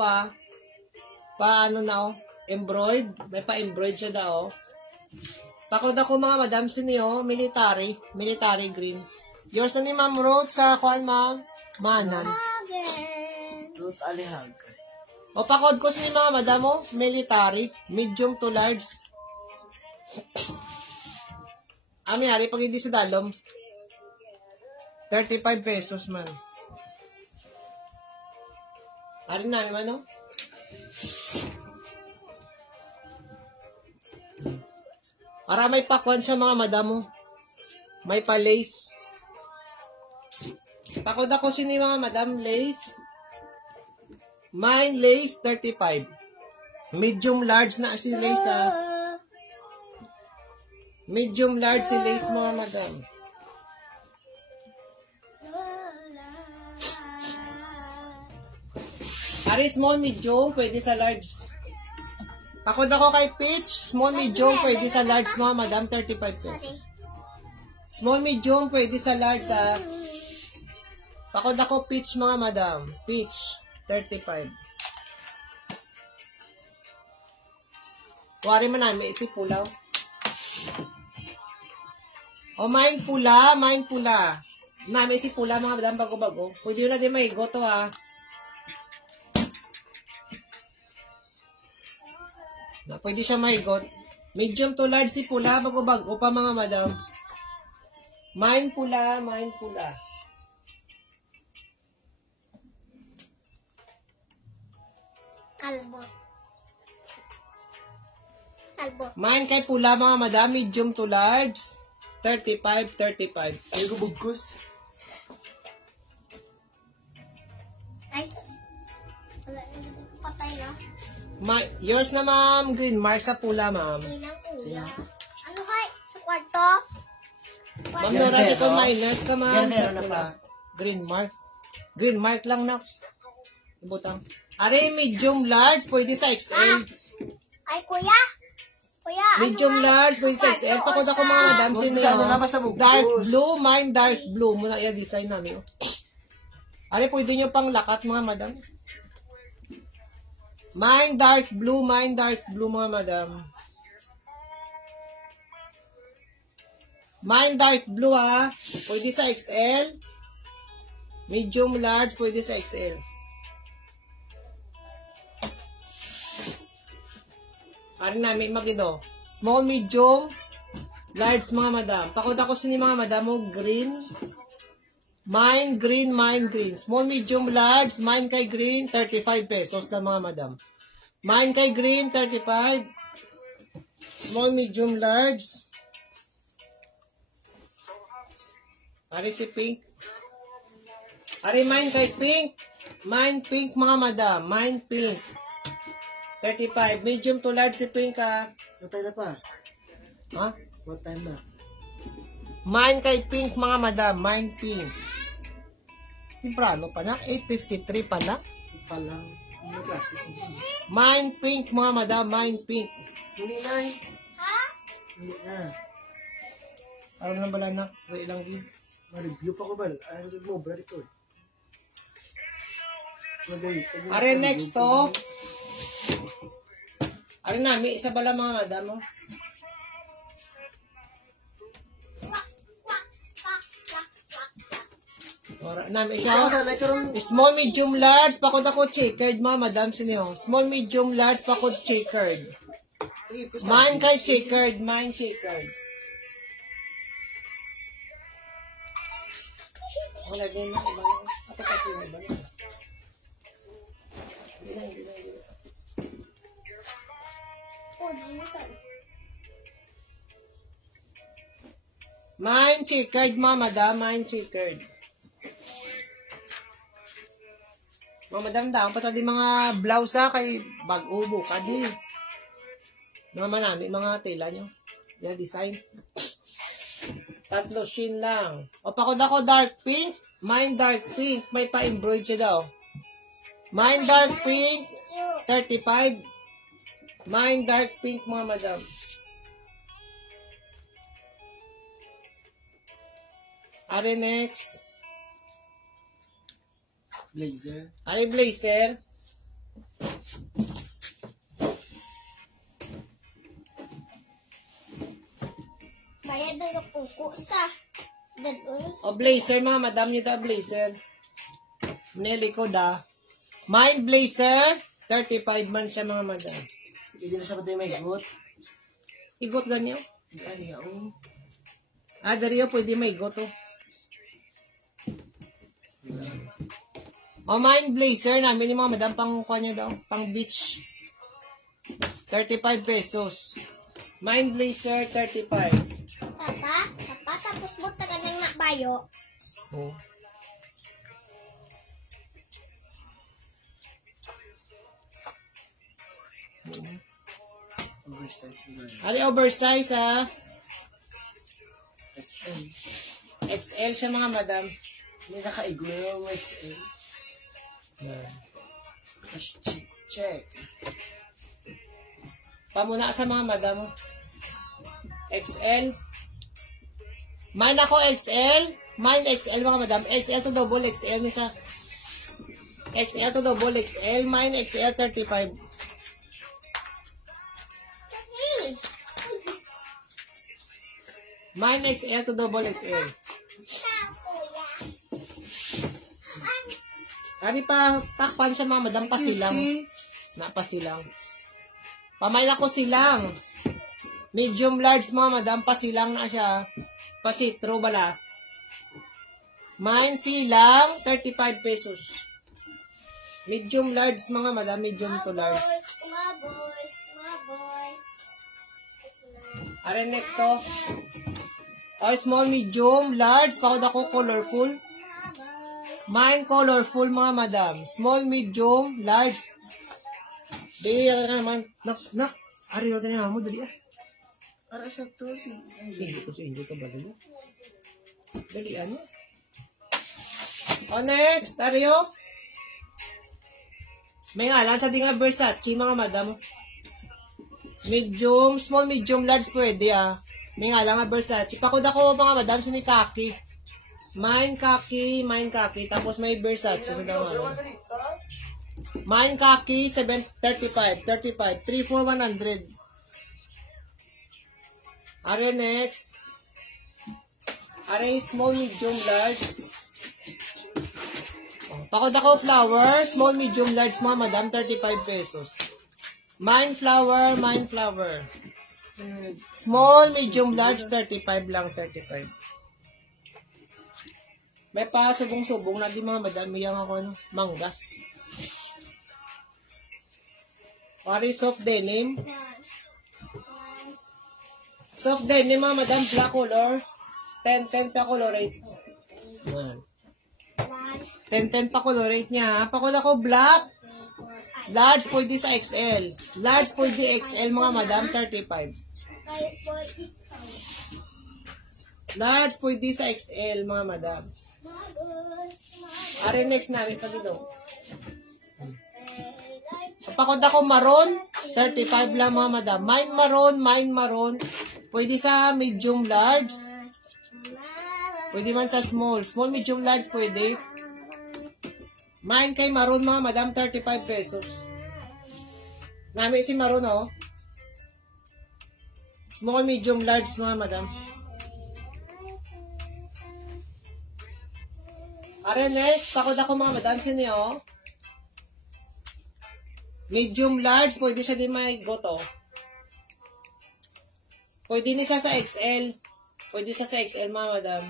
paano na embroid, may pa embroid siya daw. Pakod ako mga madam siniyo, military green. Yours na ni Ma'am Ruth sa kuhan ma'am, manan. Again. Ruth Alihag. O pakod ko sini mga madam mo, military, medium to large. Ari, pag hindi sa dalom, 35 pesos man. Ari na naman, no? Para may pakwan siya mga madam mo. May pa lace. Pakod ako sini mga madam, lace. Mine lace, 35. Medium large na si lace, ha? Medium large si lace mga madam. Ari, small, medium, pwede sa large. Pakod ako kay Peach, small, medium, pwede sa large mga madam, 35 pesos. Sorry. Small, medium, pwede sa large ha. Pakod ako Peach mga madam, Peach, 35. Wari man namin, isi pulaw. O, main pula. Namin isi pula mga madam, bago-bago. Pwede yun na din maigo to ha. Pwede siya maigot. Medium to large si pula, bago-bago pa mga madam. Main pula. Kalbo. Main kay pula mga madam, medium to large. 35. Ay, gubugkos. Ay. Wala na. Patay na. Yours na ma'am, green mark sa pula ma'am. Ilang uya. Ano kay? Sa kwarto? Ma'am Nora, second minus ka ma'am. Yan, meron Sa na pula. Green mark. Green mark lang Nox. Ibutang. Are, medium large, pwede sa XL. Ay, kuya. Kuya, Medium large, pwede sa XL. Pakod ako mga madam. Huwag Sino sa ano yun? na, basta bugkos. Dark blue, mine dark blue. Muna i-design namin. Oh. Are, pwede nyo pang lakat mga madam. Mine dark blue mga madam. Mine dark blue ha. Pwede sa XL. Medium large, pwede sa XL. Ano namin magido? Small, medium, large mga madam. Pakod ako sini mga madam mo green. Mine green. Small, medium, large. Mine kay green, 35 pesos lang mga madam. Mine kay green, 35. Small, medium, large. Ari si pink. Ari mine kay pink. Mine pink mga madam. Mine pink. 35. Medium to large si pink ha. What time na pa? Ha? What time na? Mine kay pink mga madam. Mine pink. Timprano pa na. 8:53 pa na. Palang. Ano klase? Mine pink mga madam. Mine pink. Hindi na eh. Ha? Hindi na. Alam na bala na. Ray lang din. Ma-review pa ko ba? Ano mo, brother ko eh. Are next to. Are namin. Isa bala mga madam mo. Namin siya. Small, medium, large. Pakod ako checkered mga madam. Sino? Small, medium, large. Pakod checkered. Mine kay checkered. Mine checkered. Wala din na. Apa kasi na ba? Mine checkered mga madam. Mine checkered. Mga madam daw. Pata di mga blouse ha. Kay bag-ubo ka di. Mga manami. Mga tela nyo. Yan design. Tatlo shin lang. O pakod ako dark pink. Mine dark pink. May pa-embroid siya daw. Mine dark pink. 35. Mine dark pink mga madam. Are next. Blazer. Are blazer. Bayad ng kapuko sa dadon. O blazer mga madam nyo daw blazer. Nelly ko da. Mine blazer. 35 man siya mga madam. Hindi na sa patay may igot. Igot ganyo. Ano yan? Dariyo pwede may igot oh. O mine blazer namin yung mga madam pang kuha nyo daw. Pang beach. 35 pesos. Mine blazer 35. Papa, tapos mo taga nang nabayo. Oh. Oversize na yun. Ari oversize ha. XL. XL siya mga madam. Hindi nakaigo yung XL. Check. Pamuna sa mga madam. XL. Mine ako XL. Mine XL mga madam. XL to double XL nisa. XL to double XL. Mine XL 35. Mine XL to double XL. Ari pa pakpan siya mga madam pasilang. Napasilang. Pamay na ko silang. Medium large mga madam pasilang na siya. Pasitro bala. Mine silang 35 pesos. Medium large mga madam, medium to large. Are next to. Oh, small, medium, large. Pakod ako colorful. Mine colorful mga madam. Small, medium, large. Dili ka naman. Nak. Ari natin yung hamo. Dali ah. Para sa to si... Hindi ko sa enjoy ka ba? Dali ano? Oh, next. Ario. May ngalan sa di nga Versace mga madam. Medium, small, medium, large pwede ah. May ngalan nga Versace. Pakod ako mga madam sa ni Kaki. Mine Kaki. Tapos may Versace sa daw. Mine Kaki 35. 3 for 100. Are next. Are small, medium, large. Pakod ako flower, small, medium, large mga madam, 35 pesos. Mine flower. Small, medium, large, 35 lang, 35. May pa subong-subong na di mga madam, mayang ako ano, manggas. Pari soft denim. Soft denim mga madam, black color. 10 pa color rate. 10 pa color rate niya ha. Pakod ako black. Large pwede sa XL. Large pwede XL mga madam, 35. Large pwede sa XL mga madam. Are next namin pag ito. Pakod ako maroon, 35 lang mga madam. Mine maroon. Pwede sa medium large. Pwede man sa small. Small, medium, large pwede. Mine kay maroon mga madam, 35 pesos. Nami si maroon oh. Small, medium, large mga madam. Are next, pakod ako mga madam, sino oh. Medium, large, pwede siya din may goto. Pwede ni siya sa XL. Pwede siya sa XL mga madam.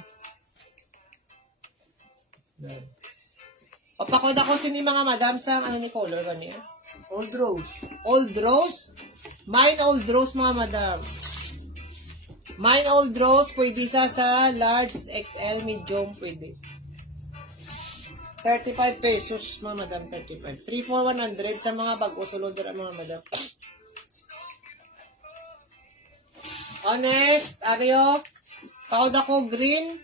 O pakod ako sini mga madam sa ano ni color kaniya? Old rose. Old rose? Mine old rose mga madam. Mine old rose pwede sa large, XL, medium pwede. 35 pesos mga madam, 35. 3 for 100 sa mga bago sulod mga madam. O next, Ario. Pakod ako green.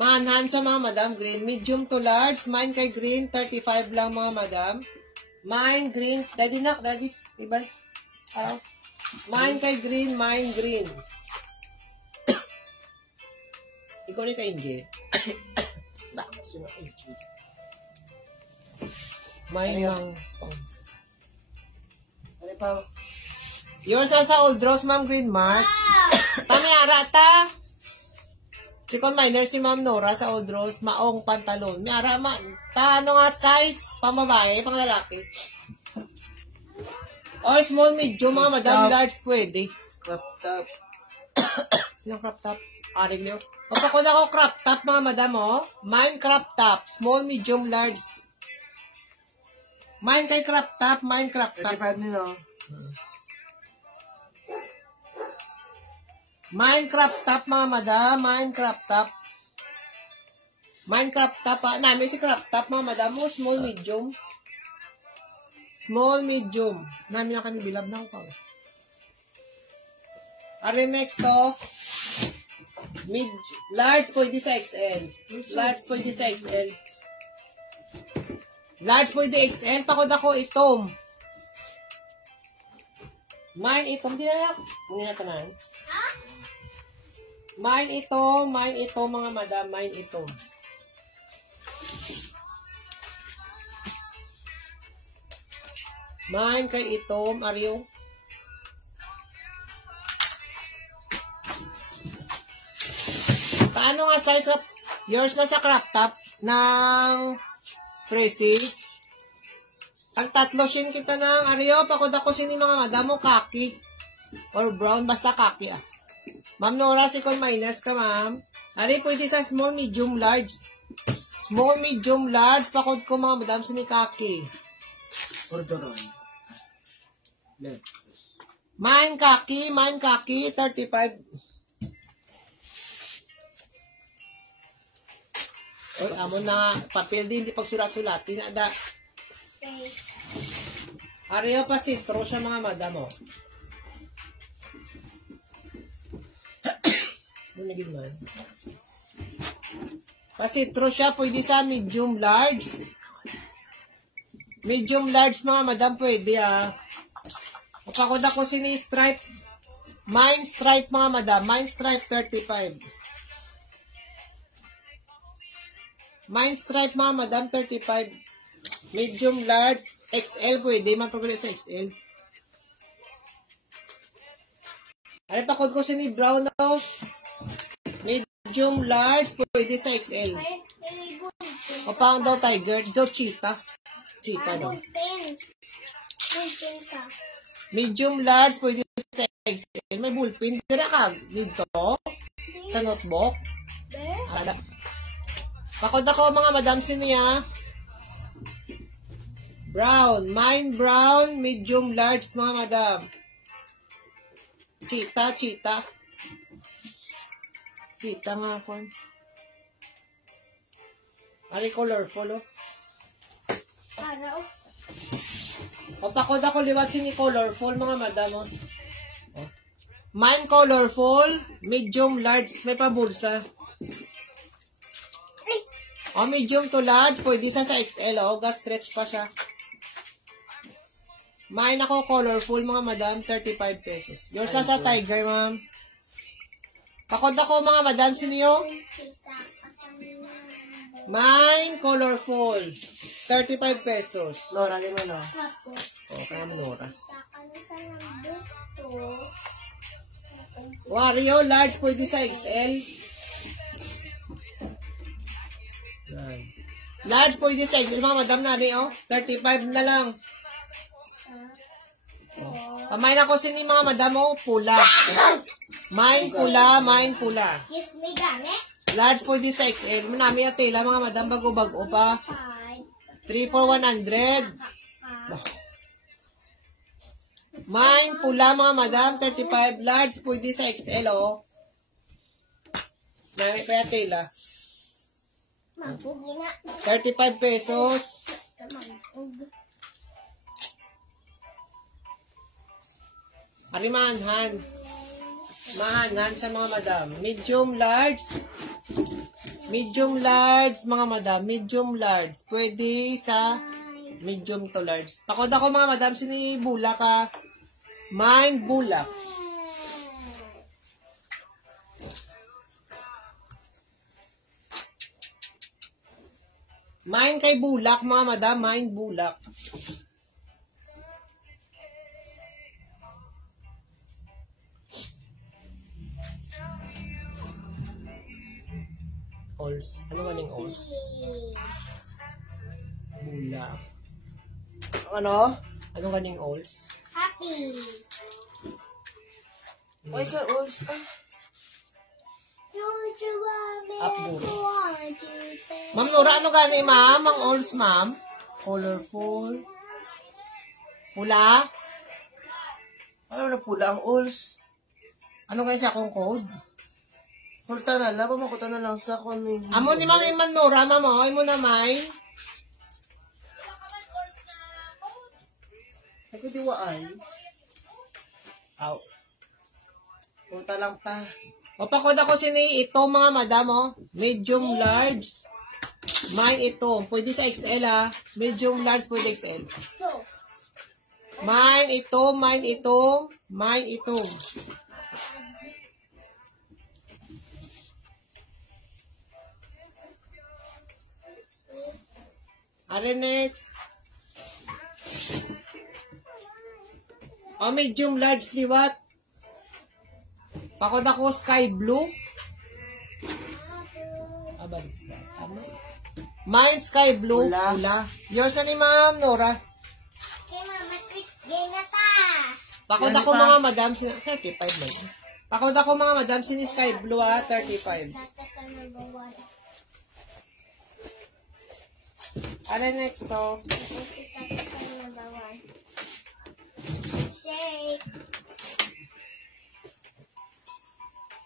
Manhan sa mga madam, green. Medium to large. Mine kay green, 35 lang mga madam. Mine green. Daddy nak, daddy. Iba. Mine kay green, mine green. Ikaw rin kay Inge. Sino Inge? Mine lang. Ano pa? Yours sa old rose, ma'am, green mark. Tami arata. Si minor si Ma'am Nora sa old rose, maong pantalon. May ara ma, ano nga size, pang babae, pang lalaki. Or small, medium, mga madam, large pwede. Crop top. Yung crop top, aring nyo. Pagkakod ako crop top, mga madam, oh. Mine crop top, small, medium, large. Mine kay crop top, mine crop top. 35 nila. Mine crop top mga madam, mine crop top. Mine crop top, namin si crop top mga madam mo, small, medium. Small, medium. Namin na kami bilab na ko. Are next to, large pwede sa XL. Large pwede sa XL. Large pwede XL. Pakod ako itom. Mine itom. Di na. Muna na tanan. Mine itom mga madam. Mine itom. Mine kay itom. Ariyo. Paano nga size of yours na sa crop top ng Prezi? Ang tatlo sin kita ng Ariyo, pakod ako sini mga madam mo kaki or brown, basta kaki ah. Ma'am Nora, si Con Miners ka ma'am. Ari, pwede sa small, medium, large. Small, medium, large, pakod ko mga madam sini kaki. Orderon. Mine kaki, 35. Oy, amo na papel din, di pagsulat-sulat. Tinada. Okay. Ariyo pa sitro siya mga madam, oh. Bunagin man. Pasitro siya, pwede sa medium, large. Medium, large mga madam, pwede ah. Kapakod ako sini stripe. Mine stripe mga madam, mine stripe 35. Mine stripe mga madam, 35. Medium, large, XL pwede. Matugulay sa XL. Ay, pakod ko sini brown na. Medium, large, pwede sa XL. Very good. O paano daw tiger? Daw cheetah. Cheetah daw. Good pen. Good pen ka. Medium, large, pwede sa XL. May bullpen. Dira ka dito. Sa notebook. There. Ada. Pakod ako mga madam siniya. Brown. Mine brown. Medium large mga madam. Cheetah. Cheetah nga ako. Ari colorful oh. Araw. O pakod ako liwat sini colorful mga madam oh. Oh. Mine colorful. Medium large. May pabulsa. Ay. O, medium to large, pwede sa XL, o. Stretch pa siya. Mine ako colorful, mga madam, 35 pesos. Yours sa tiger, ma'am. Pakod ako, mga madam, siniyo? Isa. Asan na. Mine colorful, 35 pesos. Nora, lima no. Tapos. O, kaya mo, Nora. Isa ka na sa nagbuto. Wario, large, pwede sa XL. Yan. Large pwede sa XL, mga madam na rin, oh. 35 na lang. Pamain ako sini mga madam, oh, pula. Mine pula. Kiss me gani. Large pwede sa XL. Manami at tela, mga madam, bago-bago pa. 3 for 100. Mine pula, mga madam, 35. Large pwede sa XL, oh. Nami pa yung tela. Mabugi na. 35 pesos. Kamambog. Ari mahanhan. Mahanhan sa mga madam. Medium large. Medium large, mga madam. Medium large. Pwede sa medium to large. Pakod ako mga madam, sini bulak ka. Mine bulak. Mine kay bulak, mga madam. Mine bulak. Alls. Ano galing alls? Bulak. Ano? Ano galing alls? Happy. Oy, ka, Ols. Don't you want me Upload. to want you babe? Ma'am Nora, ano gani ma'am? Ang alls, ma'am? Colorful. Pula? Ano na pula ang Ols? Ano gani sa akong code? Hulta na lang, pamakuta na lang sa kung ano yung... Amo ni Ma'am Iman Nora, ma'am, oh. Ay mo na, may. Ay, ko diwaan. Aw. Hulta lang pa. O, pakod ako sini ito, mga madam, oh. Medium large. Mine ito. Pwede sa XL ha. Medium, large, pwede XL. So, Mine ito, mine ito, mine ito. Are next. Medium, large, liwat. Pakod ako sky blue. Balik sky. Mine sky blue. Pula. Yours na ni Ma'am Nora. okay, mama, switch game na ta. Pakod ako mga madam, 35 lang. Pakod ako mga madam, sini sky blue ha, 35. Saka sa number 1. Ano next to? Saka sa number 1. Shake.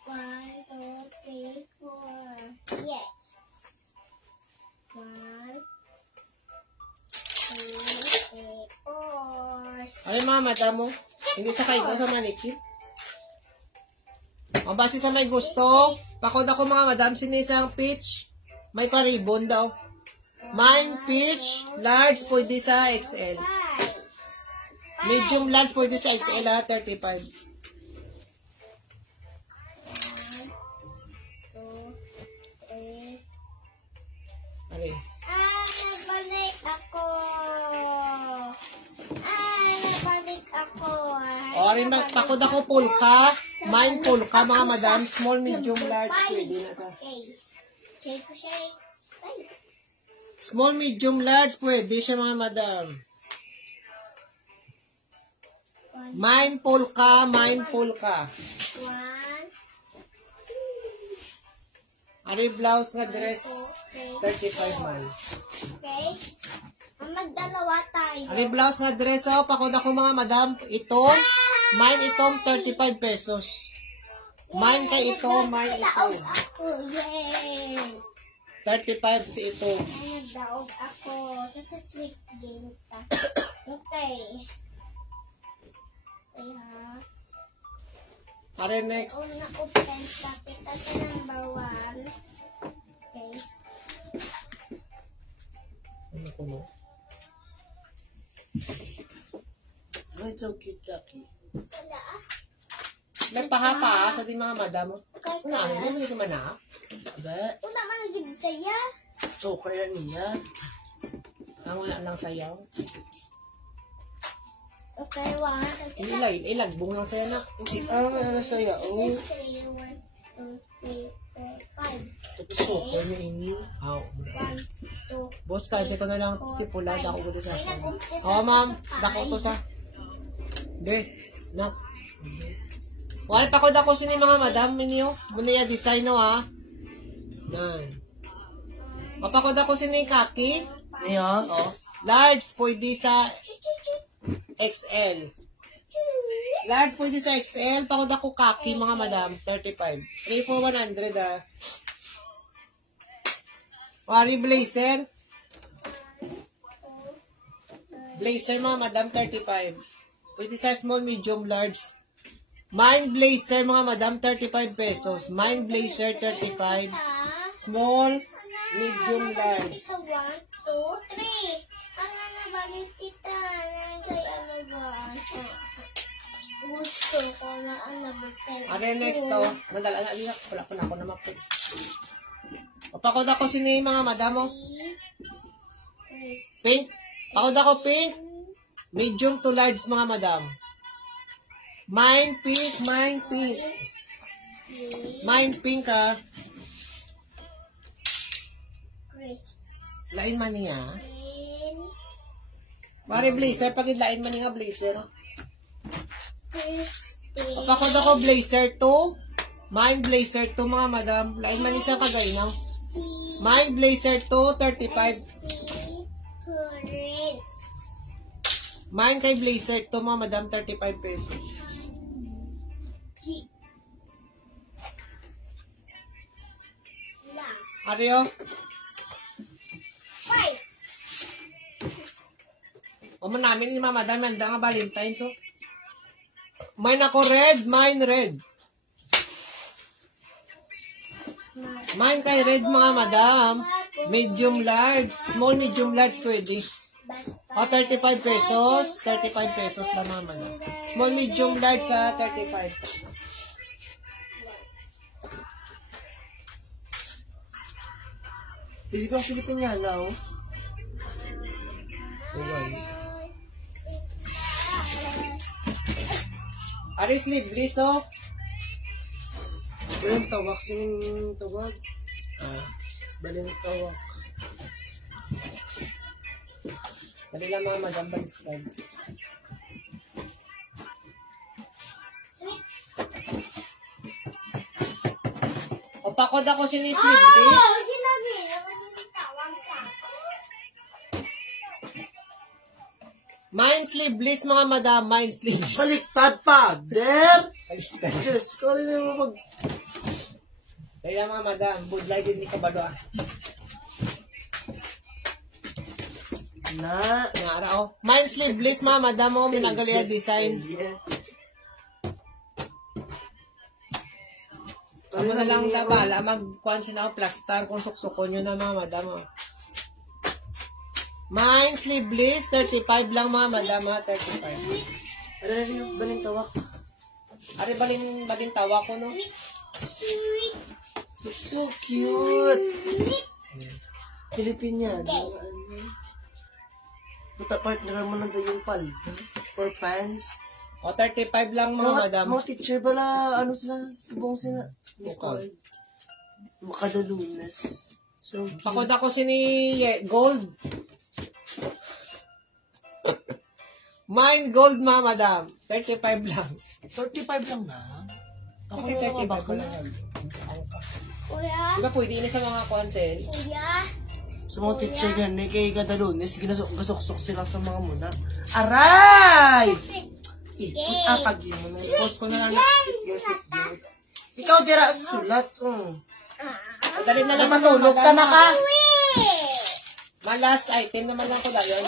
1, 2, 3, 4. Yes. 1, 2, 3, 4. Ano mga madam mo? Hindi sa kayo sa manikip? O base sa may gusto, pakod ako mga madam, sini isang peach, may paribon daw. Mine peach, large pwede sa XL. Medium large pwede sa XL ha, 35. 1, 2, 3. Ano Nabalik ako. Nabalik ako. O rin pakod ako pulka, mine pulka mga madam, small, medium, large pwede na sa. Okay. Shake ko, shake. Ay. Small, medium, large pwede siya mga madam. Mine pulka, mine pulka. 1, Ari blouse nga dress, 35 man. okay. Magdalawa tayo. Ari blouse nga dress, oh, pakod ako mga madam, ito, mine itong 35 pesos. Mine kay ito, mine ito. Nagdaog ako. Yay! 35 si ito. Ay, nagdaog ako. Kasi sweet game ka. Okay. Okay, ha? Ari next. Una open sa kita sa number 1. Okay. Ano ko no? It's so cute, Jackie. Wala ah. Nagpahapa sa di mga madam. Okay, Ano, ano class. mo naman na? But, Una man naging saya. choker na niya. Ang wala lang sayaw. Okay, 1. Ilagbong lang sa'yo na. Ano sa'yo? This is 3, 1, 2, 3, 4, 5. Tapos choker niya ini. Aw. 1, 2, Boss, kasi ko na lang si Pula, dako ko sa May akin. nag-umpisa Oo, ma'am. sa Dako to 5. sa... Be, nak. Wala pa ko dako sini mga madam, minyo. Muna ya design no, ha. Nan. Mapakod ako sini kaki. Niya? Oh. Large, pwede sa XL. Large, pwede sa XL. Pakod ako kaki, mga madam. 35. 3 for 100, ah. Wari blazer. Blazer, mga madam, 35. Pwede sa small, medium, large. Mine blazer, mga madam, 35 pesos. Mine blazer, 35. Small, medium, large. 1, 2, 3. Ano na balik kita? Nagay ano ba? Gusto ko na ano ba? Ano next to? Nadala na, liyak. Wala ko na ako na mapix. Pakod ako sini, mga madam, oh. Pink. Pakod ako pink. Medium to large, mga madam. Mine pink, mine pink. Mine pink, ha. Chris. Lain man niya. Mari blazer, pagid lain man niya blazer. Christy. Pakod ako blazer to. Mine blazer to, mga madam. Lain man niya kagay, no? Mine blazer to, 35. Chris. Mine kay blazer to, mga madam, 35 pesos. G. Lang. Aryo? 5. O man namin ni Mama Dami, handa nga Valentine's, so. Mine ako red, mine red. Mine kay red, mga madam. Medium large. Small, medium large pwede. Basta. O, 35 pesos. 35 pesos lang mga madam. Small, medium large sa 35. Pili ko ang Filipiniana, oh. Aris libre, so. Balin tawak, sining tawag. Balin tawak. Dali lang mga madam, baliskan. Sweet. O, pakod ako sinisleeveless. Ginagi. Naman yung tawag sa Mine sleeveless, mga madam. Mine sleeveless. Baliktad pa, der! Baliskan. Diyos ko, hindi mo mag... Dali lang mga madam. Budlay din ni Kabado. Na. Nara, o. Mine sleeveless, mga madam. O, minagalia design. Ano na lang tabala, magkuhan na ako plastar kung suksukon nyo na mga madam. Oh. Mine sleeveless, 35 lang mga madam, 35. Ano na yung balin tawak? Ari baling tawa ko, no? sweet. It's so cute! Filipiniana. Buta partner mo na daw yung palto. For pants. O, 35 lang mga madam. Mga teacher bala, ano sila, subong sila. Bukod. Makadalunas. So cute. Pakod ako gold. Mine gold mga madam, 35 lang. 35 lang na. Ako Okay, yung 35 mga pa bakla. lang. Kuya. Diba pwede na sa mga konsel? Kuya. Sa mga teacher yan, kay kadalunas, ginasok sila sa mga muna. Aray! Mas apag yun mo na. Post ko na lang. Ikaw dira sulat. Dali na lang Matulog ka na ka. Malas item naman lang ko dahil.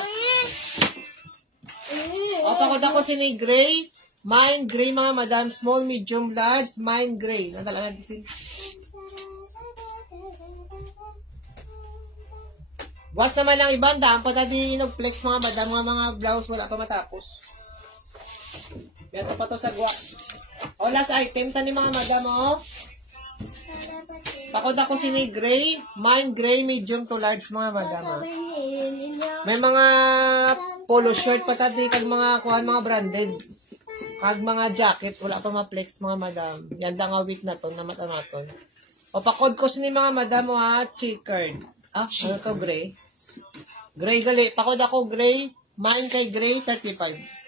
O, pakod ako gray. Mine gray mga madam. Small, medium, large. Mine gray. Nadala natin sin. Buwas naman ang ibang daan. Pagkadi nag-flex mga madam. Mga blouse wala pa matapos. Beto pa to sa gwa. O, last item. Tani mga madam o. Pakod ako gray. Mine gray, medium to large mga madam o. May mga polo shirt pa tadi kag mga kuhan mga branded. Kag mga jacket wala pa ma-flex mga madam. Yan da nga week na to na matamaton. O pakod ko sini mga madam ha, checkered. Ano to gray? Gray gali. Pakod ako gray. Mine kay gray 35.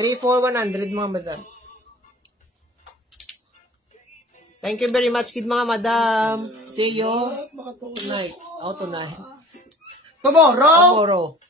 3-4-100 mga madam. Thank you very much kid mga madam. See you tonight. Tonight. Tomorrow! Tomorrow.